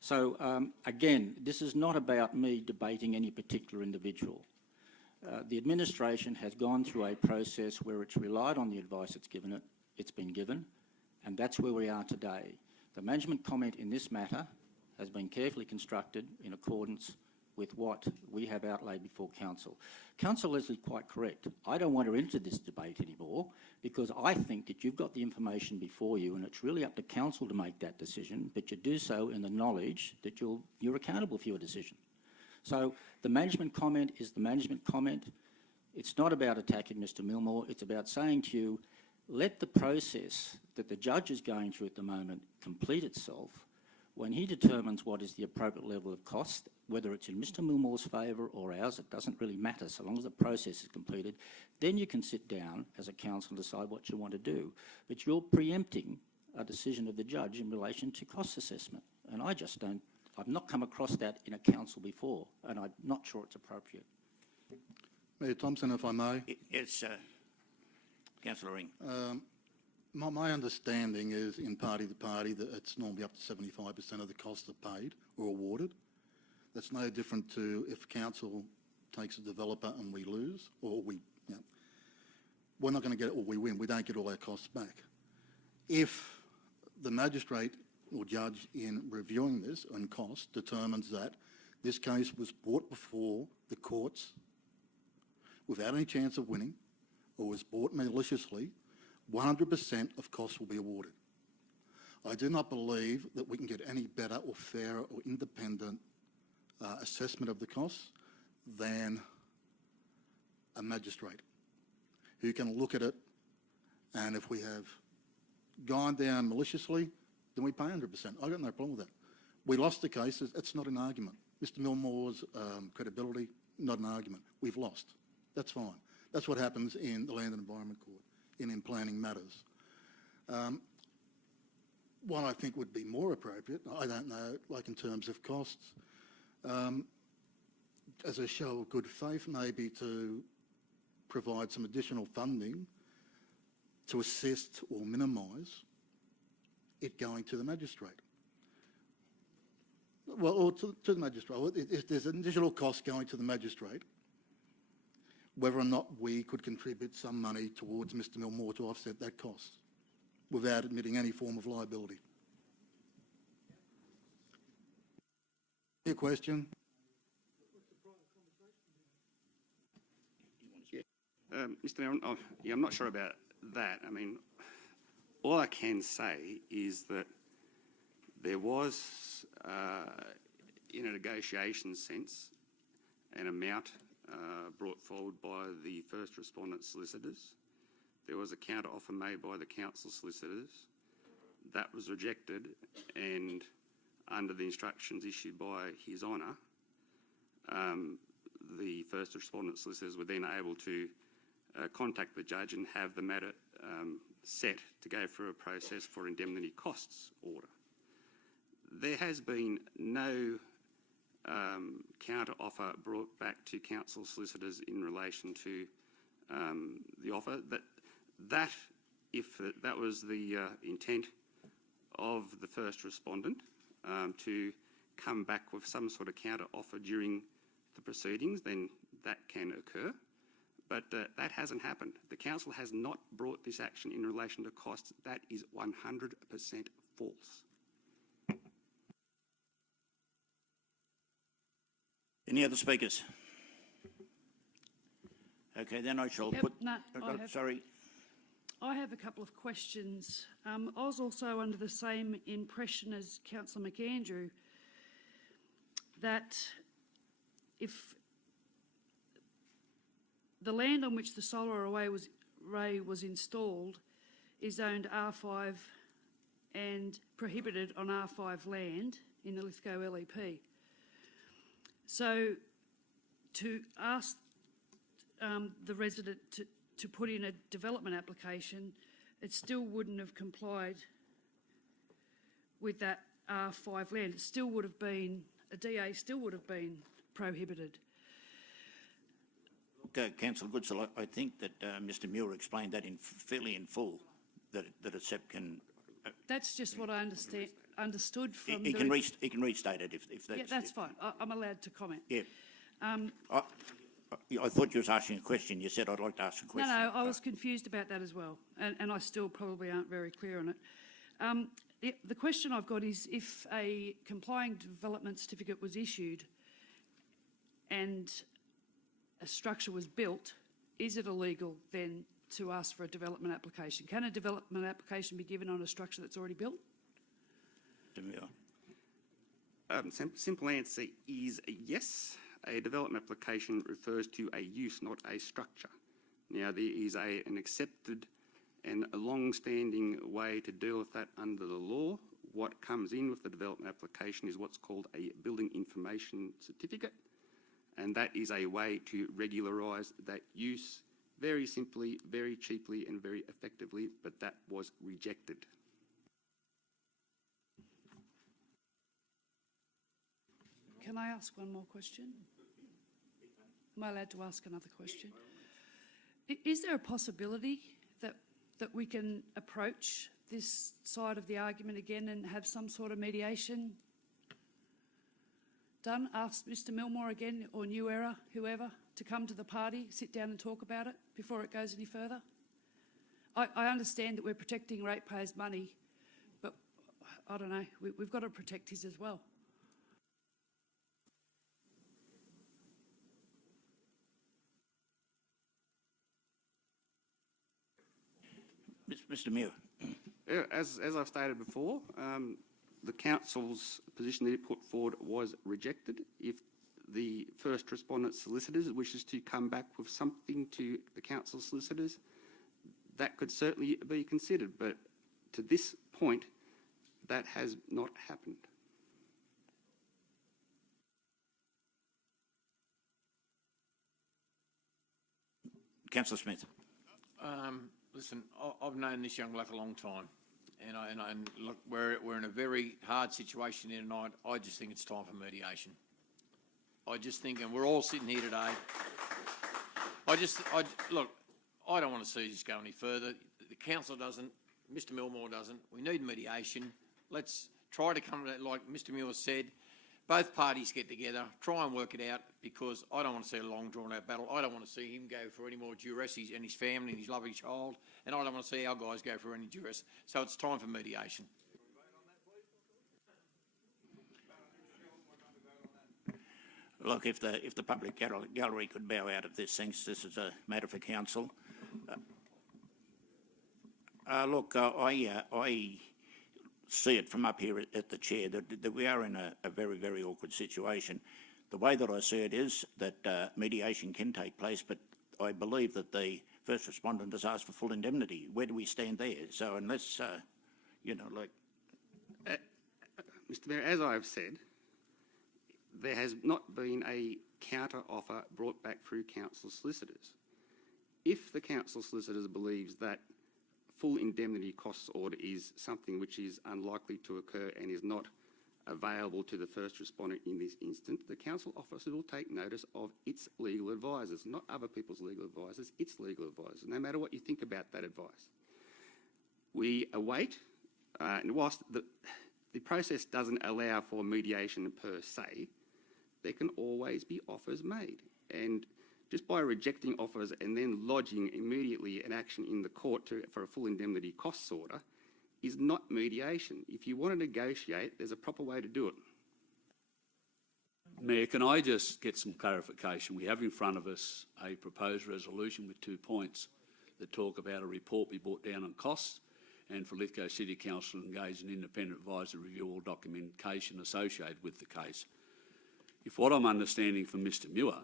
So, again, this is not about me debating any particular individual. The administration has gone through a process where it's relied on the advice it's been given, and that's where we are today. The management comment in this matter has been carefully constructed in accordance with what we have outlaid before Council. Councillor Leslie, quite correct. I don't want to enter this debate anymore because I think that you've got the information before you and it's really up to Council to make that decision, but you do so in the knowledge that you're accountable for your decision. So the management comment is the management comment. It's not about attacking Mr Milmore. It's about saying to you, let the process that the judge is going through at the moment complete itself. When he determines what is the appropriate level of cost, whether it's in Mr Milmore's favour or ours, it doesn't really matter so long as the process is completed, then you can sit down as a council and decide what you want to do. But you're preempting a decision of the judge in relation to cost assessment. And I've not come across that in a council before, and I'm not sure it's appropriate. Mayor Thompson, if I may. Yes, Councillor Ring. My understanding is in party to party that it's normally up to 75% of the costs are paid or awarded. That's no different to if council takes a developer and we lose, or we're not going to get it or we win. We don't get all our costs back. If the magistrate or judge in reviewing this and cost determines that this case was brought before the courts without any chance of winning or was brought maliciously, 100% of costs will be awarded. I do not believe that we can get any better or fairer or independent assessment of the costs than a magistrate who can look at it, and if we have gone down maliciously, then we pay 100%. I've got no problem with that. We lost the case. It's not an argument. Mr Milmore's credibility, not an argument. We've lost. That's fine. That's what happens in the Land and Environment Court in planning matters. What I think would be more appropriate, I don't know, like in terms of costs, as a show of good faith, maybe to provide some additional funding to assist or minimise it going to the magistrate. Well, or to the magistrate. If there's an additional cost going to the magistrate, whether or not we could contribute some money towards Mr Milmore to offset that cost without admitting any form of liability. Your question? Mr Mayor, I'm not sure about that. I mean, all I can say is that there was, in a negotiation sense, an amount brought forward by the first respondent solicitors. There was a counter offer made by the council solicitors. That was rejected, and under the instructions issued by His Honour, the first respondent solicitors were then able to contact the judge and have the matter set to go through a process for indemnity costs order. There has been no counter offer brought back to council solicitors in relation to the offer. That if that was the intent of the first respondent to come back with some sort of counter offer during the proceedings, then that can occur. But that hasn't happened. The council has not brought this action in relation to costs. That is 100% false. Any other speakers? Okay, then I shall put... Sorry. I have a couple of questions. I was also under the same impression as Councillor McAndrew that if the land on which the solar array was installed is zoned R5 and prohibited on R5 land in the Lithgow LEP. So to ask the resident to put in a development application, it still wouldn't have complied with that R5 land. It still would have been, a DA still would have been prohibited. Councillor Goodsall, I think that Mr Muir explained that fairly in full, that a SEP can... That's just what I understood from he can restate it if that's... Yeah, that's fine. I'm allowed to comment. Yeah. I thought you was asking a question. You said I'd like to ask a question. No, I was confused about that as well, and I still probably aren't very clear on it. The question I've got is if a complying development certificate was issued and a structure was built, is it illegal then to ask for a development application? Can a development application be given on a structure that's already built? Simple answer is yes. A development application refers to a use, not a structure. Now, there is an accepted and a long-standing way to deal with that under the law. What comes in with the development application is what's called a building information certificate, and that is a way to regularise that use very simply, very cheaply and very effectively, but that was rejected. Can I ask one more question? Am I allowed to ask another question? Is there a possibility that we can approach this side of the argument again and have some sort of mediation done? Ask Mr Milmore again, or New Era, whoever, to come to the party, sit down and talk about it before it goes any further? I understand that we're protecting ratepayers' money, but I don't know, we've got to protect his as well. Mr Muir. As I've stated before, the council's position that it put forward was rejected. If the first respondent solicitors wishes to come back with something to the council solicitors, that could certainly be considered, but to this point, that has not happened. Councillor Smith. Listen, I've known this young bloke a long time, and look, we're in a very hard situation here tonight. I just think it's time for mediation. I just think, and we're all sitting here today. Look, I don't want to see this go any further. The council doesn't. Mr Milmore doesn't. We need mediation. Let's try to come to that, like Mr Muir said. Both parties get together, try and work it out, because I don't want to see a long drawn-out battle. I don't want to see him go for any more duress, and his family and his lovely child, and I don't want to see our guys go for any duress. So it's time for mediation. Look, if the public gallery could bow out of this, since this is a matter for council. Look, I see it from up here at the chair that we are in a very, very awkward situation. The way that I see it is that mediation can take place, but I believe that the first respondent has asked for full indemnity. Where do we stand there? So unless, Mr Mayor, as I've said, there has not been a counter offer brought back through council solicitors. If the council solicitors believes that full indemnity costs order is something which is unlikely to occur and is not available to the first respondent in this instant, the council officer will take notice of its legal advisors, not other people's legal advisors, its legal advisors, no matter what you think about that advice. We await, and whilst the process doesn't allow for mediation per se, there can always be offers made. And just by rejecting offers and then lodging immediately an action in the court for a full indemnity costs order is not mediation. If you want to negotiate, there's a proper way to do it. Mayor, can I just get some clarification? We have in front of us a proposed resolution with 2 points that talk about a report be brought down on costs and for Lithgow City Council to engage an independent advisor to review all documentation associated with the case. If what I'm understanding from Mr Muir,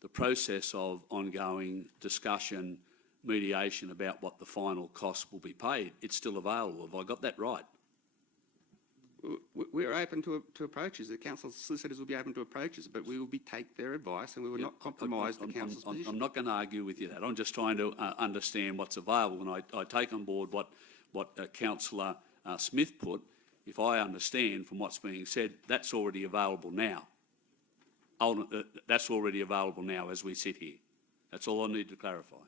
the process of ongoing discussion, mediation about what the final cost will be paid, it's still available. Have I got that right? We're open to approaches. The council solicitors will be open to approaches, but we will take their advice and we will not compromise the council's position. I'm not going to argue with you that. I'm just trying to understand what's available, and I take on board what Councillor Smith put. If I understand from what's being said, that's already available now. That's already available now as we sit here. That's all I need to clarify.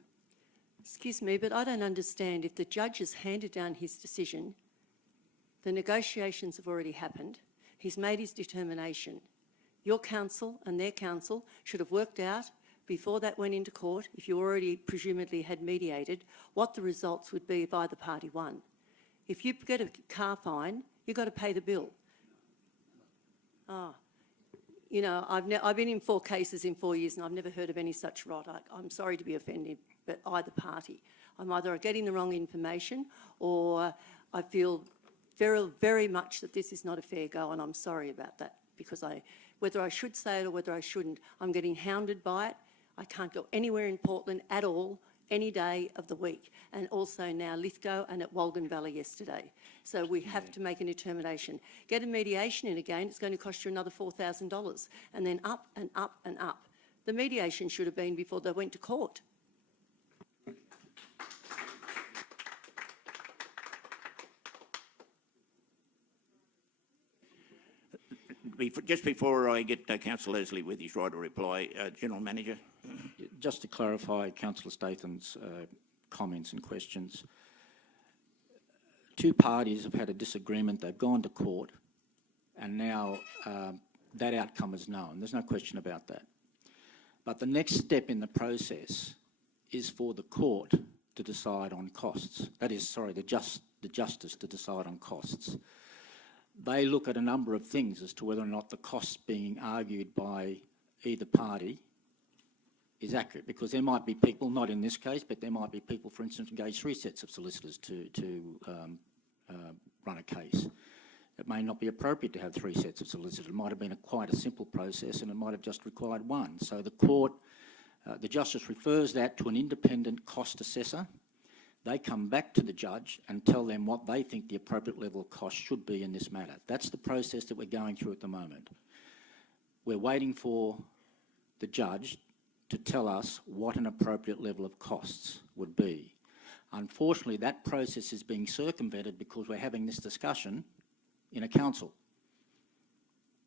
Excuse me, but I don't understand. If the judge has handed down his decision, the negotiations have already happened. He's made his determination. Your council and their council should have worked out before that went into court, if you already presumably had mediated, what the results would be if either party won. If you get a car fine, you've got to pay the bill. You know, I've been in 4 cases in 4 years and I've never heard of any such rot. I'm sorry to be offended, but either party. I'm either getting the wrong information or I feel very, very much that this is not a fair go, and I'm sorry about that, because whether I should say it or whether I shouldn't, I'm getting hounded by it. I can't go anywhere in Portland at all, any day of the week, and also now Lithgow and at Walgan Valley yesterday. So we have to make a determination. Get a mediation in again, it's going to cost you another $4,000, and then up and up and up. The mediation should have been before they went to court. Just before I get Councillor Leslie with his right to reply, General Manager. Just to clarify Councillor Statham's comments and questions, 2 parties have had a disagreement, they've gone to court, and now that outcome is known. There's no question about that. But the next step in the process is for the court to decide on costs. That is, sorry, the justice to decide on costs. They look at a number of things as to whether or not the costs being argued by either party is accurate, because there might be people, not in this case, but there might be people, for instance, engage 3 sets of solicitors to run a case. It may not be appropriate to have 3 sets of solicitors. It might have been quite a simple process and it might have just required 1. So the court, the justice refers that to an independent cost assessor. They come back to the judge and tell them what they think the appropriate level of cost should be in this matter. That's the process that we're going through at the moment. We're waiting for the judge to tell us what an appropriate level of costs would be. Unfortunately, that process is being circumvented because we're having this discussion in a council.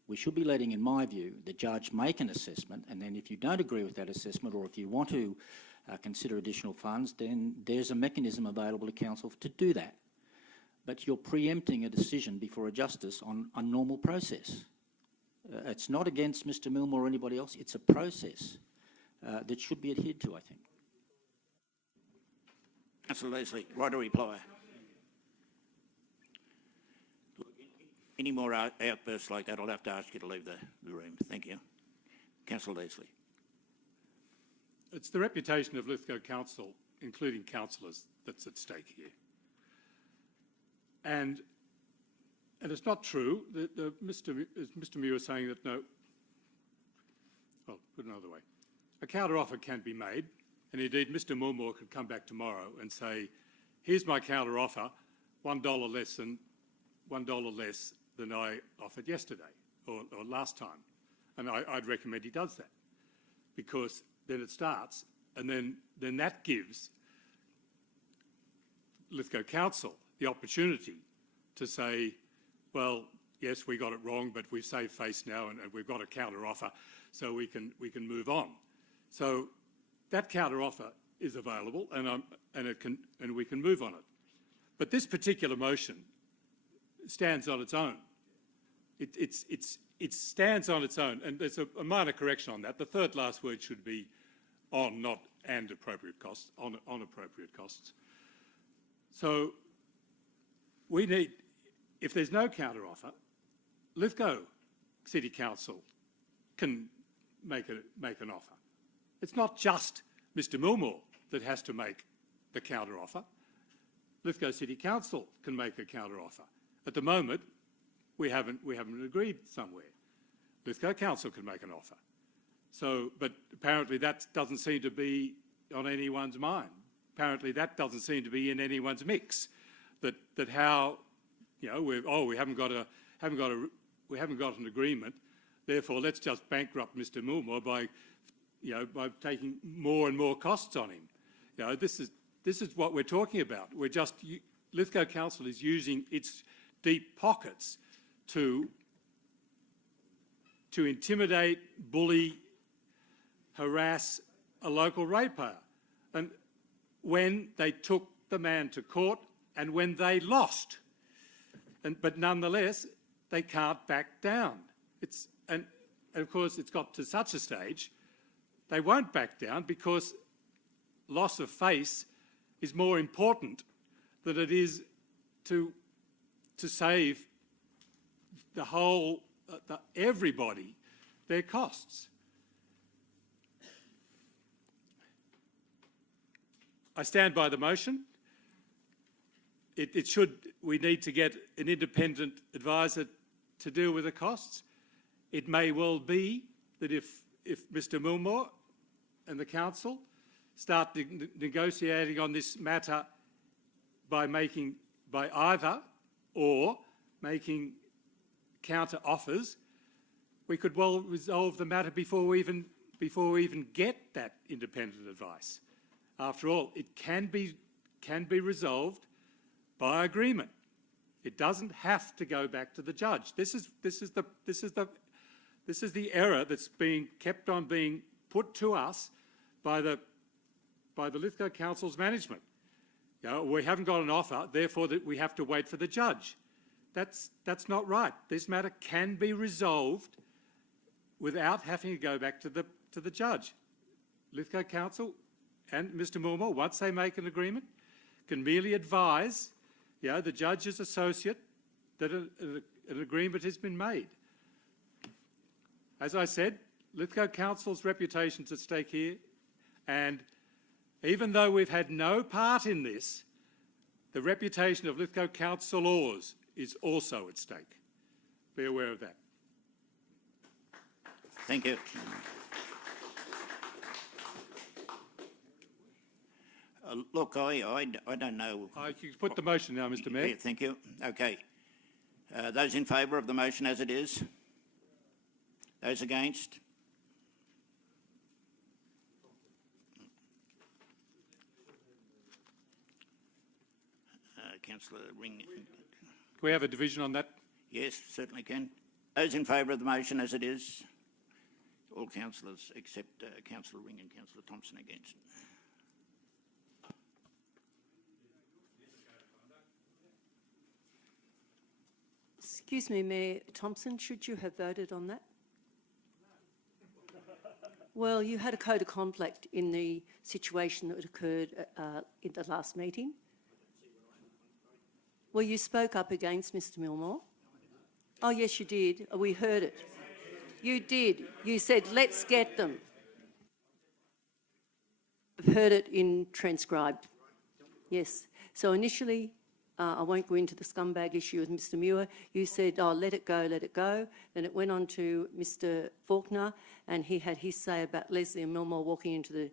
We should be letting, in my view, the judge make an assessment, and then if you don't agree with that assessment, or if you want to consider additional funds, then there's a mechanism available to council to do that. But you're preempting a decision before a justice on a normal process. It's not against Mr Milmore or anybody else, it's a process that should be adhered to, I think. Councillor Leslie, right to reply. Any more outbursts like that, I'll have to ask you to leave the room. Thank you. Councillor Leslie. It's the reputation of Lithgow Council, including councillors, that's at stake here. And it's not true that Mr Muir is saying that no, well, put it another way. A counter-offer can be made, and indeed Mr Milmore could come back tomorrow and say, here's my counter-offer, $1 less than I offered yesterday or last time. And I'd recommend he does that, because then it starts, and then that gives Lithgow Council the opportunity to say, well, yes, we got it wrong, but we've saved face now and we've got a counter-offer, so we can move on. So that counter-offer is available, and we can move on it. But this particular motion stands on its own. It stands on its own, and there's a minor correction on that. The third last word should be on not and appropriate costs, on appropriate costs. So we need, if there's no counter offer, Lithgow City Council can make an offer. It's not just Mr Milmore that has to make the counter offer. Lithgow City Council can make a counter offer. At the moment, we haven't agreed somewhere. Lithgow Council can make an offer. So, but apparently that doesn't seem to be on anyone's mind. Apparently that doesn't seem to be in anyone's mix. That how, you know, we haven't got an agreement. Therefore, let's just bankrupt Mr Milmore by taking more and more costs on him. You know, this is what we're talking about. Lithgow Council is using its deep pockets to intimidate, bully, harass a local ratepayer. And when they took the man to court and when they lost, but nonetheless, they can't back down. And of course, it's got to such a stage, they won't back down because loss of face is more important than it is to save the whole, everybody, their costs. I stand by the motion. We need to get an independent advisor to deal with the costs. It may well be that if Mr Milmore and the council start negotiating on this matter by either or making counter offers, we could well resolve the matter before we even get that independent advice. After all, it can be resolved by agreement. It doesn't have to go back to the judge. This is the error that's kept on being put to us by the Lithgow Council's management. You know, we haven't got an offer, therefore that we have to wait for the judge. That's not right. This matter can be resolved without having to go back to the judge. Lithgow Council and Mr Milmore, once they make an agreement, can merely advise the judge's associate that an agreement has been made. As I said, Lithgow Council's reputation's at stake here, and even though we've had no part in this, the reputation of Lithgow councillors is also at stake. Be aware of that. Thank you. Look, I don't know. You can put the motion now, Mr Mayor. Yeah, thank you. Okay. Those in favour of the motion as it is? Those against? Councillor Ring. Can we have a division on that? Yes, certainly can. Those in favour of the motion as it is? All councillors except Councillor Ring and Councillor Thompson against. Excuse me, Mayor Thompson, should you have voted on that? Well, you had a code of conduct in the situation that occurred in the last meeting. Well, you spoke up against Mr Milmore. Oh, yes, you did. We heard it. You did. You said, let's get them. I've heard it in transcribed. Yes. So initially, I won't go into the scumbag issue with Mr Muir. You said, oh, let it go, let it go. Then it went on to Mr Faulkner, and he had his say about Leslie and Milmore walking into the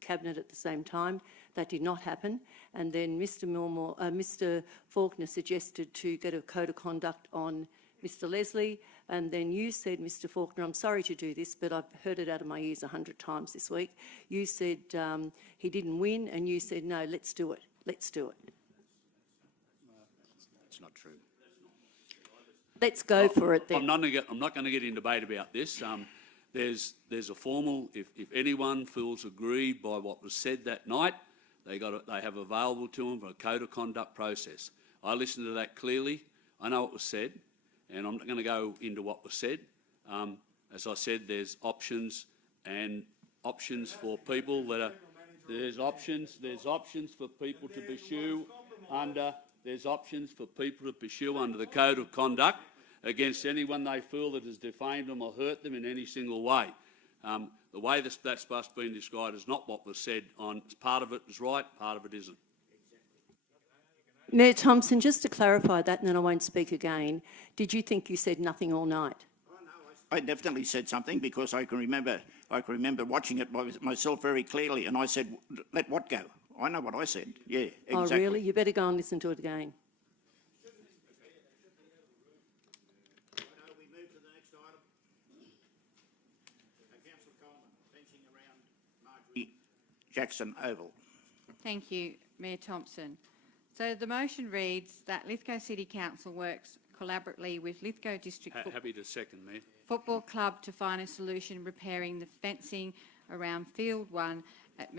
cabinet at the same time. That did not happen. And then Mr Faulkner suggested to get a code of conduct on Mr Leslie. And then you said, Mr Faulkner, I'm sorry to do this, but I've heard it out of my ears 100 times this week. You said he didn't win, and you said, no, let's do it. Let's do it. It's not true. Let's go for it then. I'm not going to get in debate about this. There's a formal, if anyone feels aggrieved by what was said that night, they have available to them for a code of conduct process. I listened to that clearly. I know what was said, and I'm not going to go into what was said. As I said, there's options, and options for people that are, there's options for people to pursue under, there's options for people to pursue under the Code of Conduct against anyone they feel that has defamed them or hurt them in any single way. The way that's been described is not what was said on, part of it is right, part of it isn't. Mayor Thompson, just to clarify that, and then I won't speak again, did you think you said nothing all night? I definitely said something because I can remember watching it myself very clearly, and I said, let what go? I know what I said. Yeah, exactly. Oh, really? You better go and listen to it again. We move to the next item. Councillor Coleman, fencing around Marjorie Jackson Oval. Thank you, Mayor Thompson. So the motion reads that Lithgow City Council works collaboratively with Lithgow District Happy to second, Mayor. Football Club to find a solution repairing the fencing around Field 1 at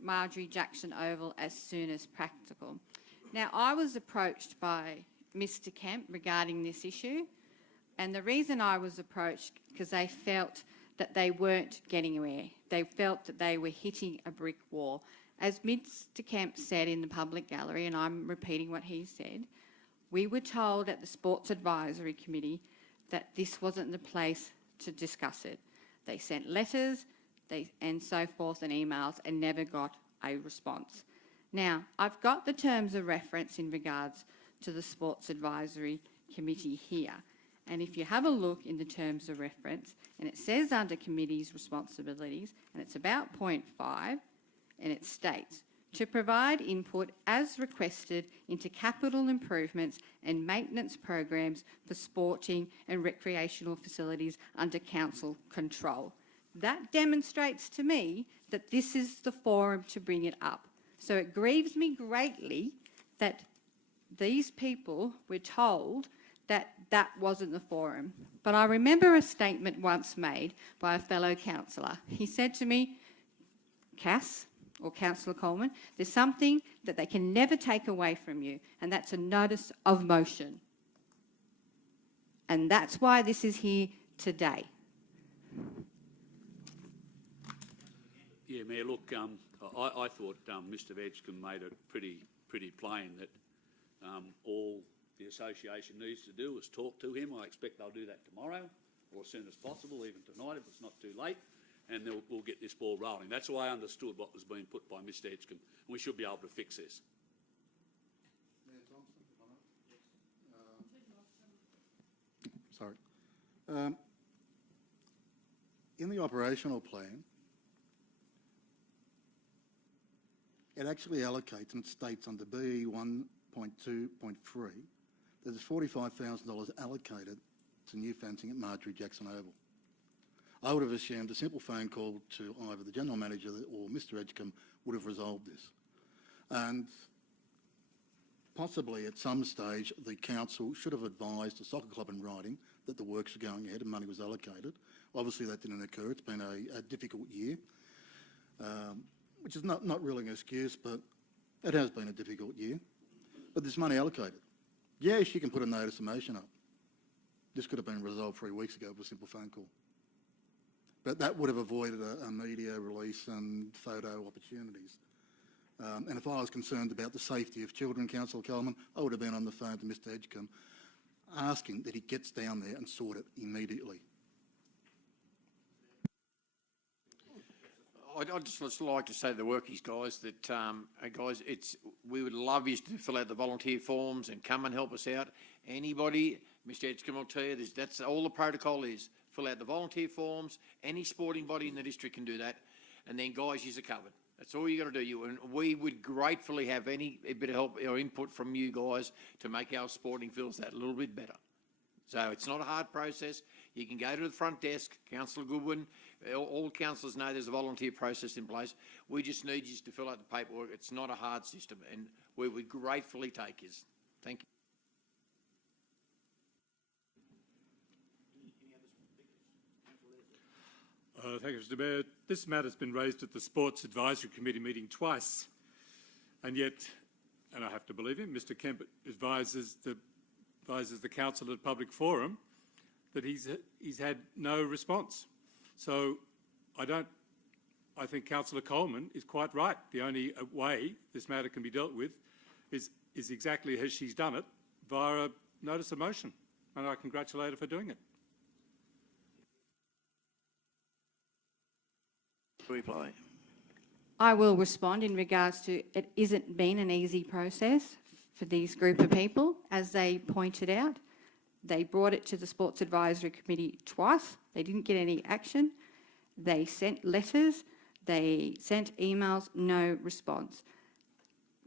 Marjorie Jackson Oval as soon as practical. Now, I was approached by Mr Kemp regarding this issue, and the reason I was approached because they felt that they weren't getting anywhere. They felt that they were hitting a brick wall. As Mr Kemp said in the public gallery, and I'm repeating what he said, we were told at the Sports Advisory Committee that this wasn't the place to discuss it. They sent letters and so forth and emails and never got a response. Now, I've got the terms of reference in regards to the Sports Advisory Committee here. And if you have a look in the terms of reference, and it says under committee's responsibilities, and it's about point 5, and it states, to provide input as requested into capital improvements and maintenance programs for sporting and recreational facilities under council control. That demonstrates to me that this is the forum to bring it up. So it grieves me greatly that these people were told that that wasn't the forum. But I remember a statement once made by a fellow councillor. He said to me, Cass, or Councillor Coleman, there's something that they can never take away from you, and that's a notice of motion. And that's why this is here today. Yeah, Mayor, look, I thought Mr Edgecombe made it pretty plain that all the association needs to do is talk to him. I expect they'll do that tomorrow or as soon as possible, even tonight if it's not too late, and we'll get this ball rolling. That's why I understood what was being put by Mr Edgecombe. We should be able to fix this. Mayor Thompson, sorry. In the operational plan, it actually allocates, and it states under B 1.2.3, that there's $45,000 allocated to new fencing at Marjorie Jackson Oval. I would have assumed a simple phone call to either the General Manager or Mr Edgecombe would have resolved this. And possibly at some stage the council should have advised the soccer club in writing that the works were going ahead and money was allocated. Obviously that didn't occur. It's been a difficult year, which is not really an excuse, but it has been a difficult year. But there's money allocated. Yes, you can put a notice of motion up. This could have been resolved 3 weeks ago with a simple phone call. But that would have avoided a media release and photo opportunities. And if I was concerned about the safety of children, Councillor Coleman, I would have been on the phone to Mr Edgecombe asking that he gets down there and sort it immediately. I'd just like to say to the workies, guys, that, guys, we would love you to fill out the volunteer forms and come and help us out. Anybody, Mr Edgecombe will tell you, that's all the protocol is. Fill out the volunteer forms. Any sporting body in the district can do that. And then, guys, you're covered. That's all you got to do. And we would gratefully have a bit of help or input from you guys to make our sporting fields that little bit better. So it's not a hard process. You can go to the front desk, Councillor Goodwin. All councillors know there's a volunteer process in place. We just need you to fill out the paperwork. It's not a hard system, and we would gratefully take you. Thank you. Thank you, Mr Mayor. This matter's been raised at the Sports Advisory Committee meeting twice, and yet, and I have to believe him, Mr Kemp advises the council at public forum that he's had no response. So I don't I think Councillor Coleman is quite right. The only way this matter can be dealt with is exactly as she's done it, via a notice of motion, and I congratulate her for doing it. Reply. I will respond in regards to it isn't been an easy process for these group of people. As they pointed out, they brought it to the Sports Advisory Committee twice. They didn't get any action. They sent letters. They sent emails, no response.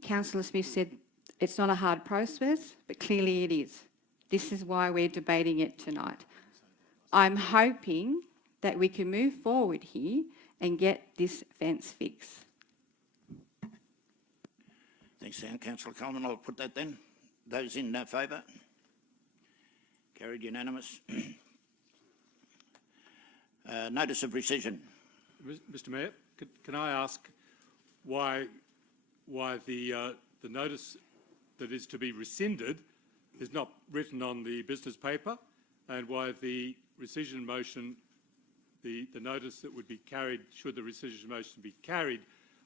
Councillor Smith said it's not a hard process, but clearly it is. This is why we're debating it tonight. I'm hoping that we can move forward here and get this fence fixed. Thanks, Councillor Coleman. I'll put that then. Those in favour? Carried unanimous. Notice of rescission. Mr. Mayor, can I ask why the notice that is to be rescinded is not written on the business paper, and why the rescission motion, the notice that would be carried should the rescission motion be carried,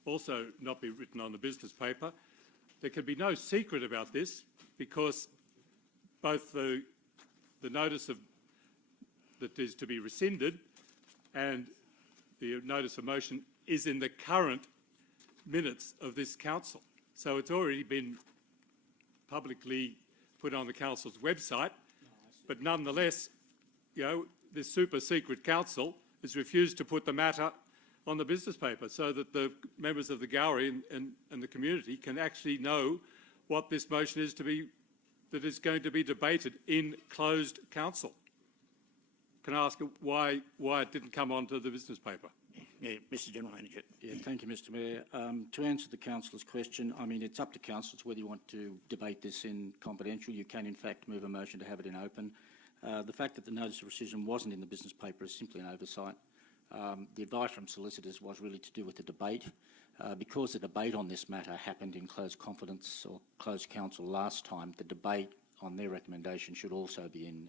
also not be written on the business paper? There can be no secret about this, because both the notice that is to be rescinded and the notice of motion is in the current minutes of this council. So it's already been publicly put on the council's website, but nonetheless, this super secret council has refused to put the matter on the business paper so that the members of the gallery and the community can actually know what this motion is that is going to be debated in closed council. Can I ask why it didn't come onto the business paper? Yeah, Mr. General Manager. Yeah, thank you, Mr. Mayor. To answer the councillor's question, I mean, it's up to councillors whether you want to debate this in confidential. You can, in fact, move a motion to have it in open. The fact that the notice of rescission wasn't in the business paper is simply an oversight. The advice from solicitors was really to do with the debate. Because the debate on this matter happened in closed confidence or closed council last time, the debate on their recommendation should also be in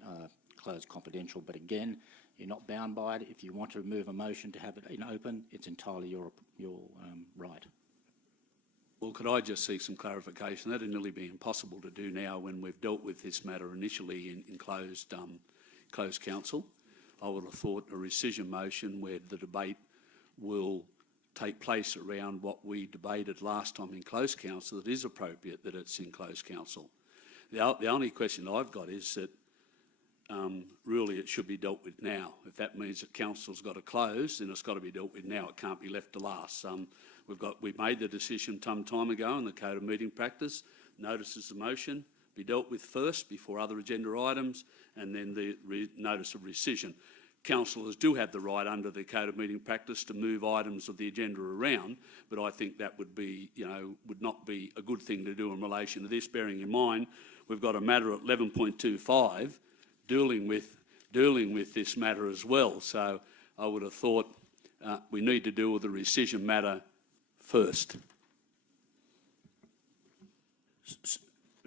closed confidential. But again, you're not bound by it. If you want to move a motion to have it in open, it's entirely your right. Well, could I just seek some clarification? That'd nearly be impossible to do now when we've dealt with this matter initially in closed council. I would have thought a rescission motion where the debate will take place around what we debated last time in closed council, it is appropriate that it's in closed council. The only question I've got is that really it should be dealt with now. If that means that council's got to close, then it's got to be dealt with now. It can't be left to last. We made the decision some time ago in the Code of Meeting Practice. Notices of motion be dealt with first before other agenda items, and then the notice of rescission. Councillors do have the right under the Code of Meeting Practice to move items of the agenda around, but I think that would be, would not be a good thing to do in relation to this, bearing in mind we've got a matter at 11.25 dealing with this matter as well. So I would have thought we need to deal with the rescission matter first.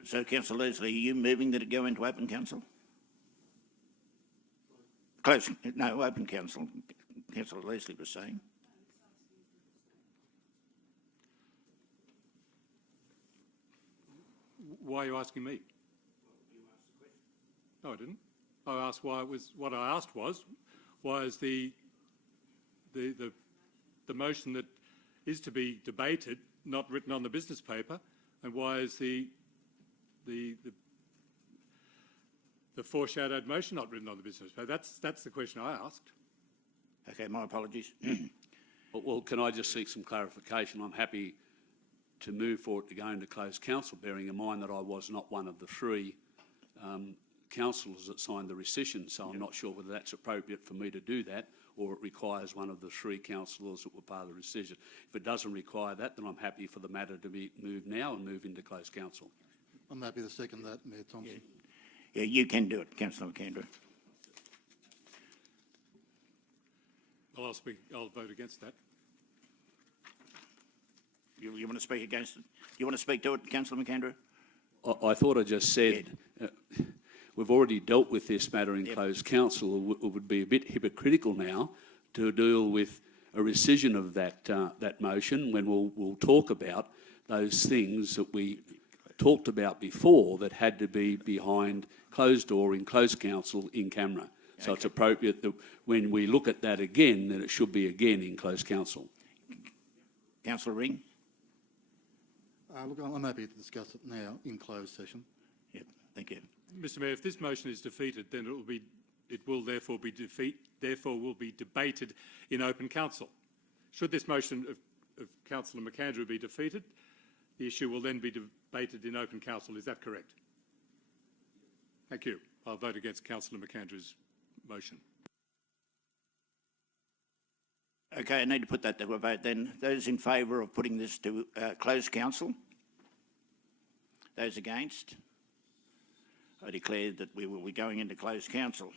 So, Councillor Leslie, are you moving that it go into open council? Close, no, open council. Councillor Leslie was saying. Why are you asking me? No, I didn't. I asked why it was. What I asked was, why is the motion that is to be debated not written on the business paper, and why is the foreshadowed motion not written on the business paper? That's the question I asked. Okay, my apologies. Well, can I just seek some clarification? I'm happy to move for it to go into closed council, bearing in mind that I was not one of the three councillors that signed the rescission, so I'm not sure whether that's appropriate for me to do that, or it requires one of the three councillors that were part of the rescission. If it doesn't require that, then I'm happy for the matter to be moved now and move into closed council. I'm happy to second that, Mayor Thompson. Yeah, you can do it, Councillor McAndrew. Well, I'll vote against that. You want to speak against it? You want to speak to it, Councillor McAndrew? I thought I just said we've already dealt with this matter in closed council. It would be a bit hypocritical now to deal with a rescission of that motion when we'll talk about those things that we talked about before that had to be behind closed door in closed council in camera. So it's appropriate that when we look at that again, that it should be again in closed council. Councillor Ring? Look, I'm happy to discuss it now in closed session. Yep, thank you. Mr Mayor, if this motion is defeated, then it will therefore be debated in open council. Should this motion of Councillor McAndrew be defeated, the issue will then be debated in open council. Is that correct? Thank you. I'll vote against Councillor McAndrew's motion. Okay, I need to put that to a vote then. Those in favour of putting this to closed council? Those against? I declare that we will be going into closed council.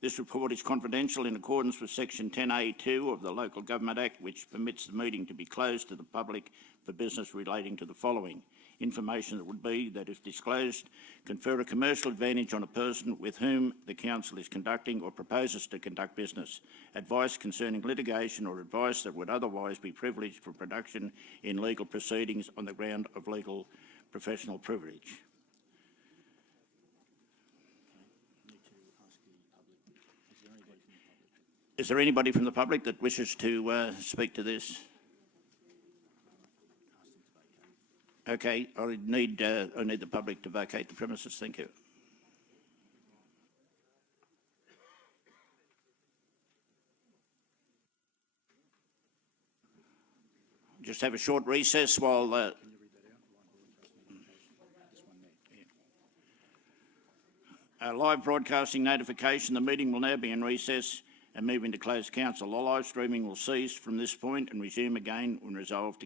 This report is confidential in accordance with Section 10A(2) of the Local Government Act, which permits the meeting to be closed to the public for business relating to the following. Information that would be that if disclosed, confer a commercial advantage on a person with whom the council is conducting or proposes to conduct business. Advice concerning litigation or advice that would otherwise be privileged for production in legal proceedings on the ground of legal professional privilege. Is there anybody from the public that wishes to speak to this? Okay, I need the public to vacate the premises. Thank you. Just have a short recess while. Live broadcasting notification. The meeting will now be in recess and move into closed council. The live streaming will cease from this point and resume again when resolved to